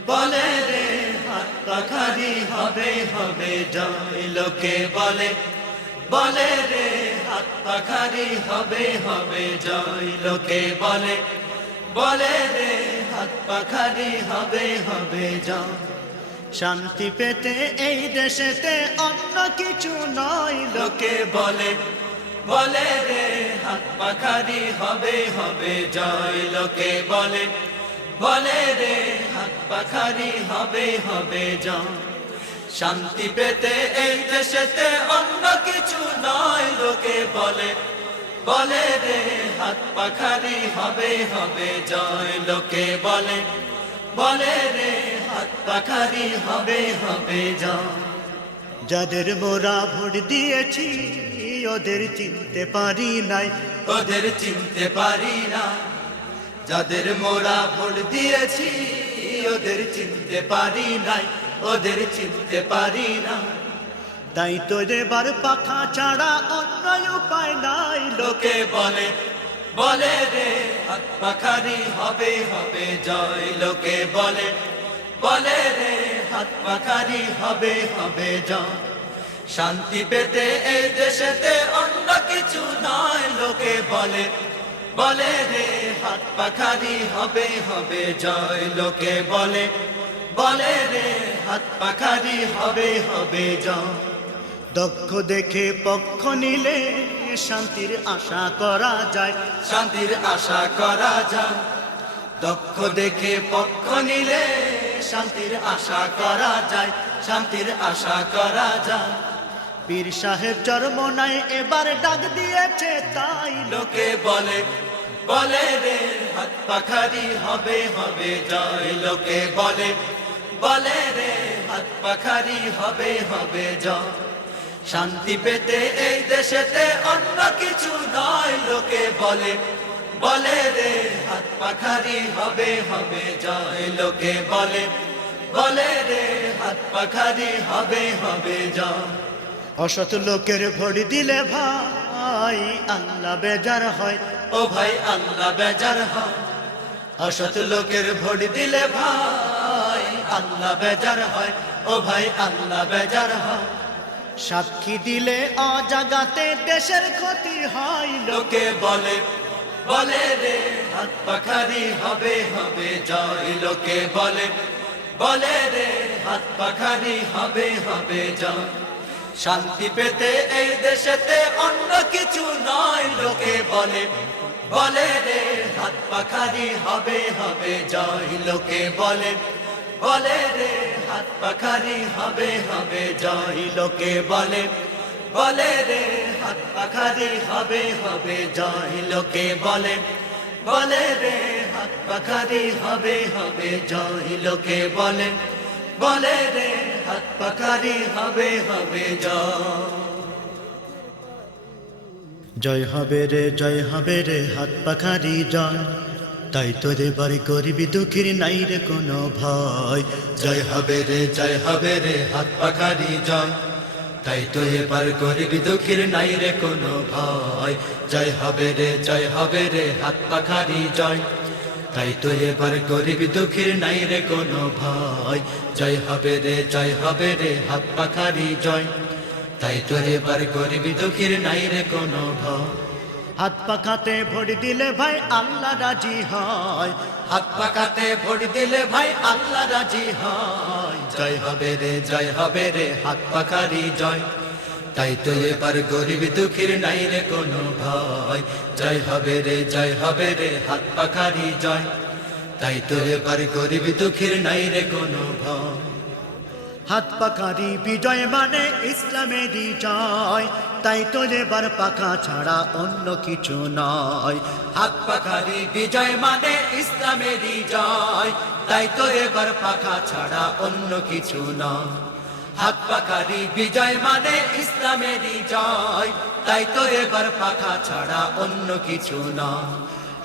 বলে রে হাত পাখারি হবে হবে জয়। লোকে বলে বলে রে হাত পাখারি হবে হবে জয়। লোকে বলে বলে রে হাত পাখারি হবে হবে জয়। শান্তি পেতে এই দেশেতে অন্য কিছু নয়। লোকে বলে বলে রে হাত পাখারি হবে হবে জয়। লোকে বলে বলে রে হাত পাখারি হবে হবে জয়। শান্তি পেতে এই দেশেতে অন্য কিছু নয়। লোকে বলে বলে রে হাত পাখারি হবে হবে জয়। লোকে বলে বলে রে হাত পাখারি হবে হবে জয়। যাদের মোরা ভোট দিয়েছি ওদের চিনতে পারি নাই, ওদের চিনতে পারি না। যাদের মোরা ভোট দিয়েছি ওদের চিনতে পারি নাই, ওদের চিনতে পারি না। তাই তো এবার পাখা ছাড়া অন্য উপায় নাই। লোকে বলে বলে রে হাত পাখারি হবে হবে জয়। লোকে বলে বলে রে হাত পাখারি হবে হবে জয়। শান্তি পেতে এই দেশেতে অন্য কিছু নয়। লোকে বলে বলে রে হাত পাখারি হবে হবে জয়। লোকে বলে বলে রে হাত পাখারি হবে হবে জয়। দক্ষ দেখে পক্ষ নিলে শান্তির আশা করা যায়, শান্তির আশা করা যায়। দক্ষ দেখে পক্ষ নিলে শান্তির আশা করা যায়, শান্তির আশা করা যায়। পীর সাহেব চরমনায় এবার ডাক দিয়েছে তাই। লোকে বলে বলে রে হাত পাখারি হবে হবে জয়। লোকে বলে বলে রে হাত পাখারি হবে হবে জয়। শান্তি পেতে এই দেশেতে অন্য কিছু নয়। লোকে বলে বলে রে হাত পাখারি হবে হবে জয়। লোকে বলে বলে রে হাত পাখারি হবে হবে জয়। অসৎ লোকের ভোট দিলে ভাই আল্লাহ বেজার হয়, ও ভাই আল্লাহ বেজার হয়। অসৎ লোকের ভোট দিলে ভাই আল্লাহ বেজার হয়, ও ভাই আল্লাহ বেজার হয়। সাক্ষী দিলে অজাগাতে দেশের ক্ষতি হয়। লোকে বলে বলে রে হাত পাখারি হবে হবে জয়। লোকে বলে বলে রে হাত পাখারি হবে হবে জয়। শান্তি পেতে এই দেশেতে অন্য কিছু নয়। লোকে বলে বলে রে হাত পাখারি হবে হবে জয়। লোকে বলে বলে রে হাত পাখারি হবে হবে জয়। লোকে বলে বলে রে হাত পাখারি হবে হবে জয়। লোকে বলে বলে রে হাত পাখারি হবে হবে জয়। লোকে বলে বলে রে হাত পাখারি হবে হবে জয়। জয় হবে রে জয় হবে রে হাত পাখারি জয়। তাই তো রে বাড়ি গরিবি দুঃখীর নাই রে কোনো ভয়। জয় হবে রে জয় হবে রে হাত পাখারি জয়। তাই তো এবার গরিব দুঃখীর নাই রে কোনো ভয়। জয় হবে রে জয় হবে রে হাত পাখারি জয়। তাই তো এবার গরিব দুঃখীর নাই রে কোনো ভয়। জয় হবে রে জয় হবে রে হাত পাখারি জয়। তাই তো এবার গরিব দুঃখীর নাই রে কোনো ভয়। হাত পাখাতে ভোট দিলে ভাই আল্লাহ রাজি হয়, হাত পাকাতে ভোট দিলে ভাই আল্লাহ রাজি হয়। জয় হবে রে জয় হবে রে হাত পাখারি জয়। তাই তো এবার গরিব দুঃখীর নাই রে কোনো ভয়। জয় হবে রে জয় হবে রে হাত পাখারি জয়। তাই তো এবার গরিব দুঃখীর নাই রে কোনো ভয়। হাত পাখারি বিজয় মানে ইসলামেরই জয়। তাই তো এবার পাখা ছাড়া অন্য কিছু নয়। হাত পাখারি বিজয় মানে ইসলামেরই জয়। তাই তো এবার পাখা ছাড়া অন্য কিছু নয়। হাত পাখারি বিজয় মানে ইসলামেরই জয়। তাই তো এবার পাখা ছাড়া অন্য কিছু নয়।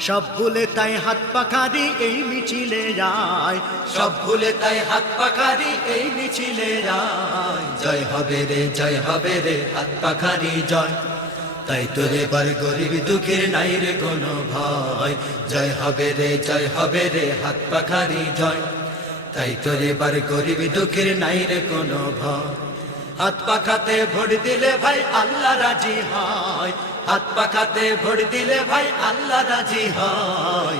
সব ভুলে তাই হাত পাখারি এই মিছিলে যায়, সব ভুলে তাই হাত পাখারি এই মিছিলে যায়। জয় হবে রে জয় হবে রে হাত পাখারি জয়। তাই তো এবার গরিব দুঃখের নাই রে কোনো ভয়, জয় হবে রে হাত পাখারি জয়। তাই তো এবার গরিব দুঃখের নাই রে কোনো ভয়, হাত পাখাতে ভোট দিলে ভাই আল্লাহ রাজি হয়, হাত পাখাতে ভোট দিলে ভাই আল্লাহ রাজি হয়।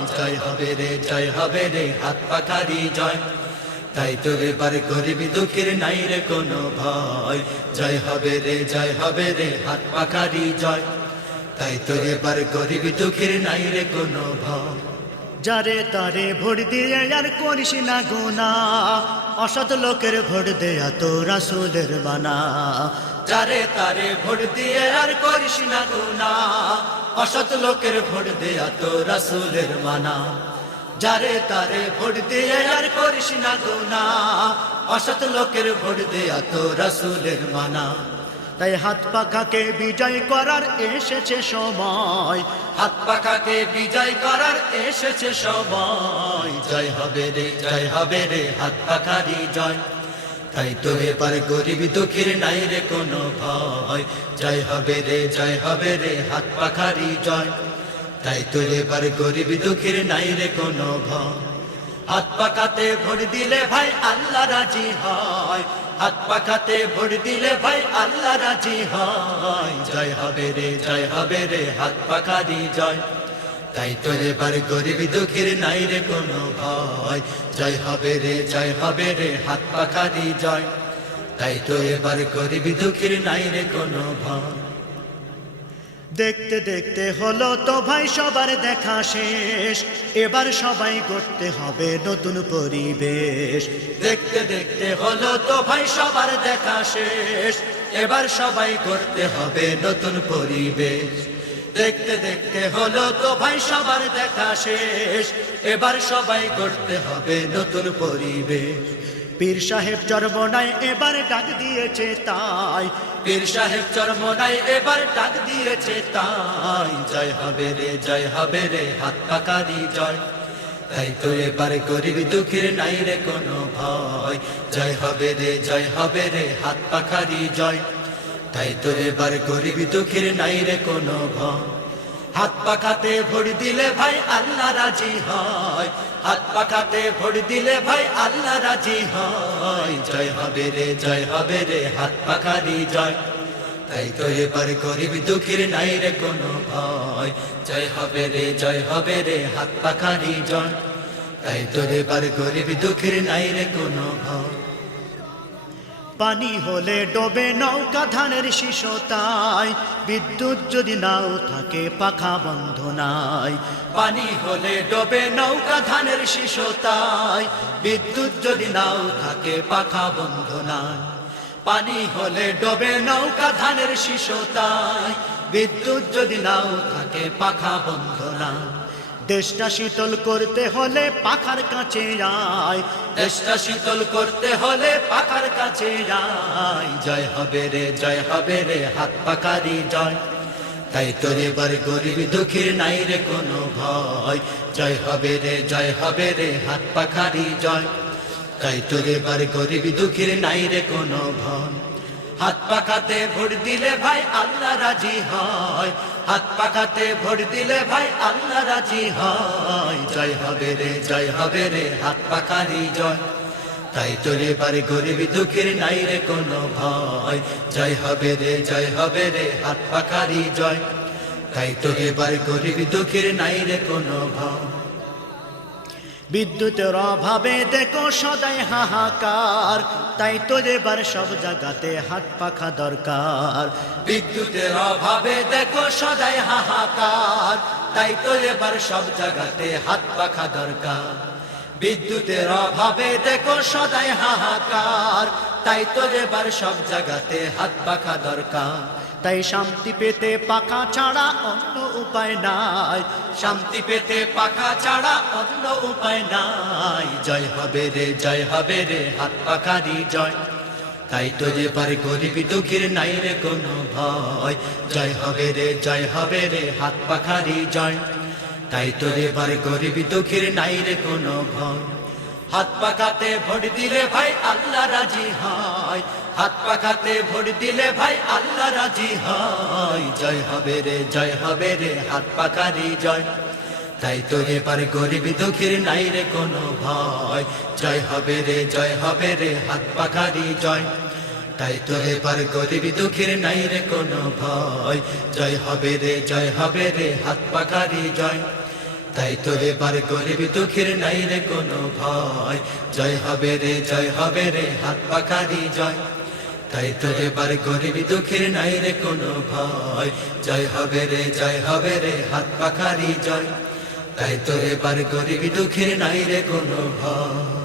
জয় হবে রে হাত পাখারি জয়। তাই তো এবার গরিব দুঃখের নাই রে কোনো ভয়, জয় হবে রে হাত পাখারি জয়। তাই তো এবার গরিব দুঃখের নাই রে কোনো ভয়। যারে তারে ভোট দিয়ে আর করিস না গুনাহ, অসৎ লোকের ভোট দেয়া তো রাসূলের মানা। যারে তারে ভোট দিয়ে আর করিস না গুনাহ, অসৎ লোকের ভোট দেয়া তো রাসূলের মানা। যারে তারে ভোট দিয়ে আর করিস না গুনাহ, অসৎ লোকের ভোট দেয়া তো রাসূলের মানা। তাই হাত পাখাকে বিজয় করার এসেছে সময়, হাত পাখাকে বিজয় করার এসেছে সময়। জয় হবে রে হাত পাখারি জয়। তাই তো এবার গরিব দুঃখীর নাই রে কোনো ভয়, জয় হবে রে হাত পাখারি জয়। তাই তো এবার গরিব দুঃখীর নাই রে কোনো ভয়, হাত পাখাতে ভোট দিলে ভাই আল্লাহ রাজি হয়, হাত পাখাতে ভোট দিলে ভাই আল্লাহ রাজি হয়। জয় হবে রে হাত পাখারি জয়। তাই তো এবার গরিব দুঃখীর নাই রে কোনো ভয়, জয় হবে রে হাত পাখারি জয়। তাই তো এবার গরিব দুঃখীর নাই রে কোনো ভয়। দেখতে দেখতে হলো তো ভাই সবার দেখা শেষ, এবার সবাই করতে হবে নতুন পরিবেশ। দেখতে দেখতে হলো তো ভাই সবার দেখা শেষ, এবার সবাই করতে হবে নতুন পরিবেশ। দেখতে দেখতে হলো তো ভাই সবার দেখা শেষ, এবার সবাই করতে হবে নতুন পরিবেশ। পীর সাহেব চরমনায় এবার ডাক দিয়েছে তাই, পীর সাহেব চরমনায় এবার ডাক দিয়েছে তাই। জয় হবে রে হাত পাখারি জয়। তাই তো এবার গরিব দুঃখীর নাই রে কোনো ভয়, জয় হবে রে হাত পাখারি জয়। তাই তো এবার গরিব দুঃখীর নাই রে কোনো ভয়, হাত পাখাতে ভোট দিলে ভাই আল্লাহ রাজি হয়, হাত পাখাতে ভোট দিলে ভাই আল্লাহ রাজি হয়। জয় হবে রে হাত পাখারি জয়। তাই তো এবার গরিব দুঃখীর নাই রে কোনো ভয়, জয় হবে রে হাত পাখারি জয়। তাই তো এবার গরিব দুঃখীর নাই রে কোনো ভয়। পানি হলে ডোবে নৌকা ধানের শিশু তাই, বিদ্যুৎ যদি নাও থাকে পাখা বন্ধ নাই। পানি হলে ডোবে নৌকা ধানের শিশু তাই, বিদ্যুৎ যদি নাও থাকে পাখা বন্ধ নাই। পানি হলে ডোবে নৌকা ধানের শিশু তাই, বিদ্যুৎ যদি নাও থাকে পাখা বন্ধ নাই। দেশটা শীতল করতে হলে পাখার কাছে আয়, দেশটা শীতল করতে হলে পাখার কাছে আয়। জয় হবে রে হাত পাখারি জয়। তাই তো এবার গরিব দুঃখীর নাই রে কোনো ভয়, জয় হবে রে হাত পাখারি জয়। তাই তো এবার গরিব দুঃখীর নাই রে কোনো ভয়, হাত পাখাতে ভোট দিলে ভাই আল্লাহ রাজি হয়, হাত পাখাতে ভোট দিলে ভাই আল্লাহ রাজি হয়। জয় হবে রে হাত পাখারি জয়। তাই তো এবার গরিব দুঃখীর নাই রে কোনো ভয়, জয় হবে রে হাত পাখারি জয়। তাই তো এবার গরিব দুঃখীর নাই রে কোনো ভয়। বিদ্যুতের অভাবে দেখো সদাই হাহাকার, তাই তো এবার সব জায়গাতে হাত পাখা দরকার। বিদ্যুতের অভাবে দেখো সদাই হাহাকার, তাই তো এবার সব জায়গাতে হাত পাখা দরকার। বিদ্যুতের অভাবে দেখো সদাই হাহাকার, তাই তো এবার সব জায়গাতে হাত পাখা দরকার। তাই শান্তি পেতে পাখা ছাড়া অন্য উপায় নাই, শান্তি পেতে পাখা ছাড়া অন্য উপায় নাই। জয় হবে রে হাত পাখারি জয়। তাই তো এবার গরিব দুঃখীর নাই রে কোনো ভয়, জয় হবে রে হাত পাখারি জয়। তাই তো এবার গরিব দুঃখীর নাই রে কোনো ভয়, হাত পাখাতে ভোট দিলে ভাই আল্লাহ রাজি হয়, হাত পাখাতে ভোট দিলে ভাই আল্লাহ রাজি হয়। জয় হবে রে জয় হবে রে হাত পাখারি জয়। তাই তো এবার গরিব দুঃখীর নাই রে কোনো ভয়। জয় হবে রে জয় হবে রে হাত পাখারি জয়। তাই তো এবার গরিব দুঃখীর নাই রে কোনো ভয়। জয় হবে রে জয় হবে রে হাত পাখারি জয়। তাই তো এবার গরিব দুঃখীর নাই রে কোনো ভয়। জয় হবে রে জয় হবে রে হাত পাখারি জয়। তাই তো এবার গরিব দুঃখীর নাই রে কোনো ভয়। জয় হবে রে জয় হবে রে হাত পাখারি জয়। তাই তো এবার গরিব দুঃখীর নাই রে কোনো ভয়।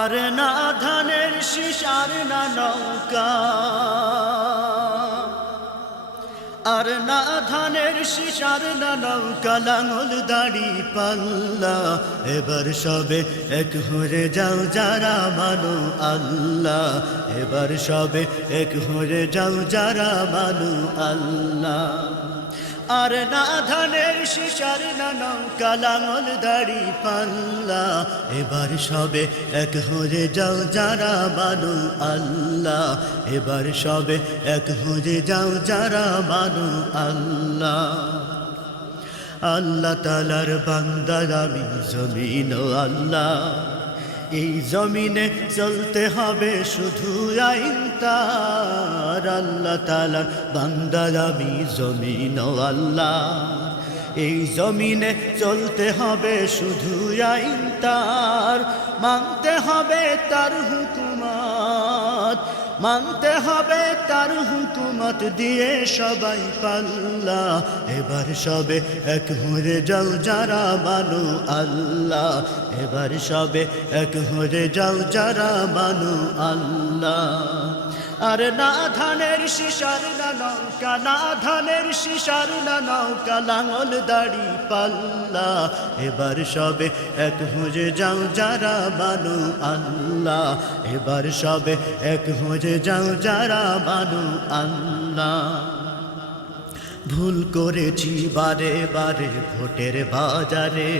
আর না ধানের শীষ আর না নৌকা, আর না ধানের শীষ আর না নৌকা, লাঙল দাড়ি পাল্লা। এবার সবে এক হয়ে যাও যারা মানো আল্লাহ। এবার সবে এক হয়ে যাও যারা মানো আল্লাহ। আর না ধানের শীষ আর না নৌকা, লাঙল দাড়ি পাল্লা। এবার সবে এক হয়ে যাও যারা মানো আল্লাহ। এবার সবে এক হয়ে যাও যারা মানো আল্লাহ। আল্লাহ তাআলার বান্দা আমি জমিন ও আল্লাহ। এই জমিনে চলতে হবে শুধু আইন তার। আল্লাহ তাআলার বান্দা আমি জমিন ও আল্লাহ। এই জমিনে চলতে হবে শুধু আইন তার। মানতে হবে তার হুকুমত, মানতে হবে তার হুকুমত দিয়ে সবাই পাল্লা। এবার সবে এক হয়ে যাও যারা মানো আল্লাহ। এবার সবে এক হয়ে যাও যারা মানো আল্লাহ। আর না ধানের শীষ আর না নৌকা, না ধানের শীষ আর না নৌকা, লাঙল দাড়ি পাল্লা। এবার সবে এক হয়ে যাও যারা মানো আল্লাহ। এবার সবে এক হয়ে যাও যারা মানো আল্লাহ। ভুল করেছি বারে বারে ভোটের বাজারে,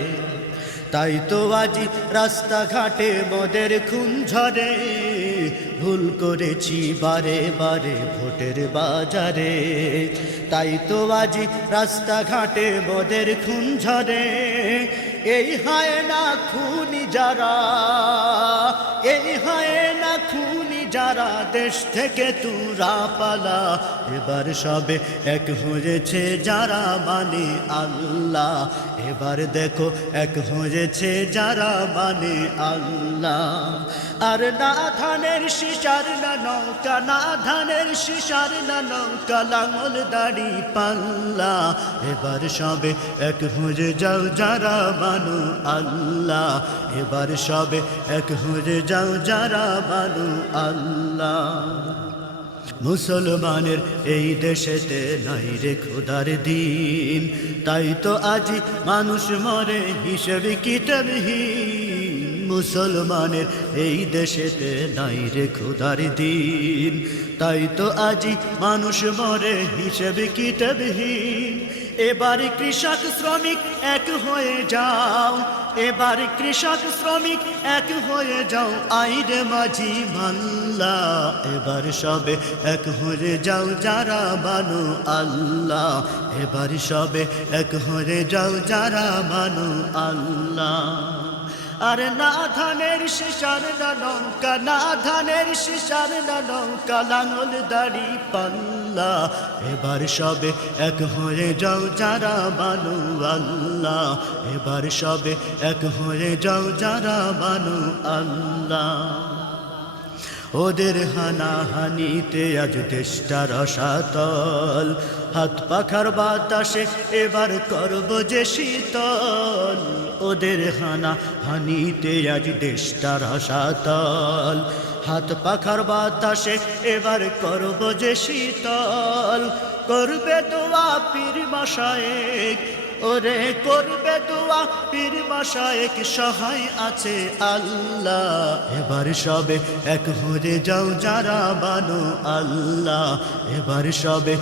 তাই তো আজি রাস্তাঘাটে মোদের খুন ঝরে। ভুল করেছি বারে বারে ভোটের বাজারে, তাই তো আজি রাস্তাঘাটে মোদের খুন ঝরে। এই হায়না খুনি যারা, এই হায়না খুনি যারা, দেশ থেকে তুরা পালা। এবার সবে এক হয়েছে যারা মানে আল্লাহ। এবার দেখো এক হয়েছে যারা মানে আল্লাহ। আর না ধানের শীষ আর না নৌকা, না ধানের শীষ আর না নৌকা, লাঙল দাড়ি পাল্লা। এবার সবে এক হয়ে যাও যারা মানো আল্লাহ। এবার সবে এক হয়ে যাও যারা মানো আল্লাহ। মুসলমানের এই দেশেতে নাই রে খোদার দিন, তাই তো আজি মানুষ মরে হিসেবে কিতাবহীন। মুসলমানের এই দেশেতে নাই রে খোদার দিন, তাই তো আজি মানুষ মরে হিসেবে কিতাবহীন। এবার কৃষক শ্রমিক এক হয়ে যাও, এবার কৃষক শ্রমিক এক হয়ে যাও, আইরে মাঝি মাল্লা। এবার সবে এক হয়ে যাও যারা মানো আল্লাহ। এবার সবে এক হয়ে যাও যারা মানো আল্লাহ। আর না ধানের শীষ আর না নৌকা, না ধানের শীষ আর না নৌকা, লাঙল দাড়ি পাল্লা। এবার সবে এক হয়ে যাও যারা মানো আল্লাহ। এবার সবে এক হয়ে যাও যারা মানো আল্লাহ। ওদের হানাহানিতে আজ দেশটা রসাতল, হাত পাখার বাতাসে এবার করব যে শীতল। ওদের হানাহানিতে আজ দেশটা রসাতল, হাত পাখার বাতাসে এবার করব যে শীতল। করবে দোয়া পীর মাশায়েখ, ওরে করবে দোয়া পীর মাশায়েখ, সহায় আছে আল্লাহ। এবার সবে এক হয়ে যাও যারা মানো আল্লাহ। এবার সবে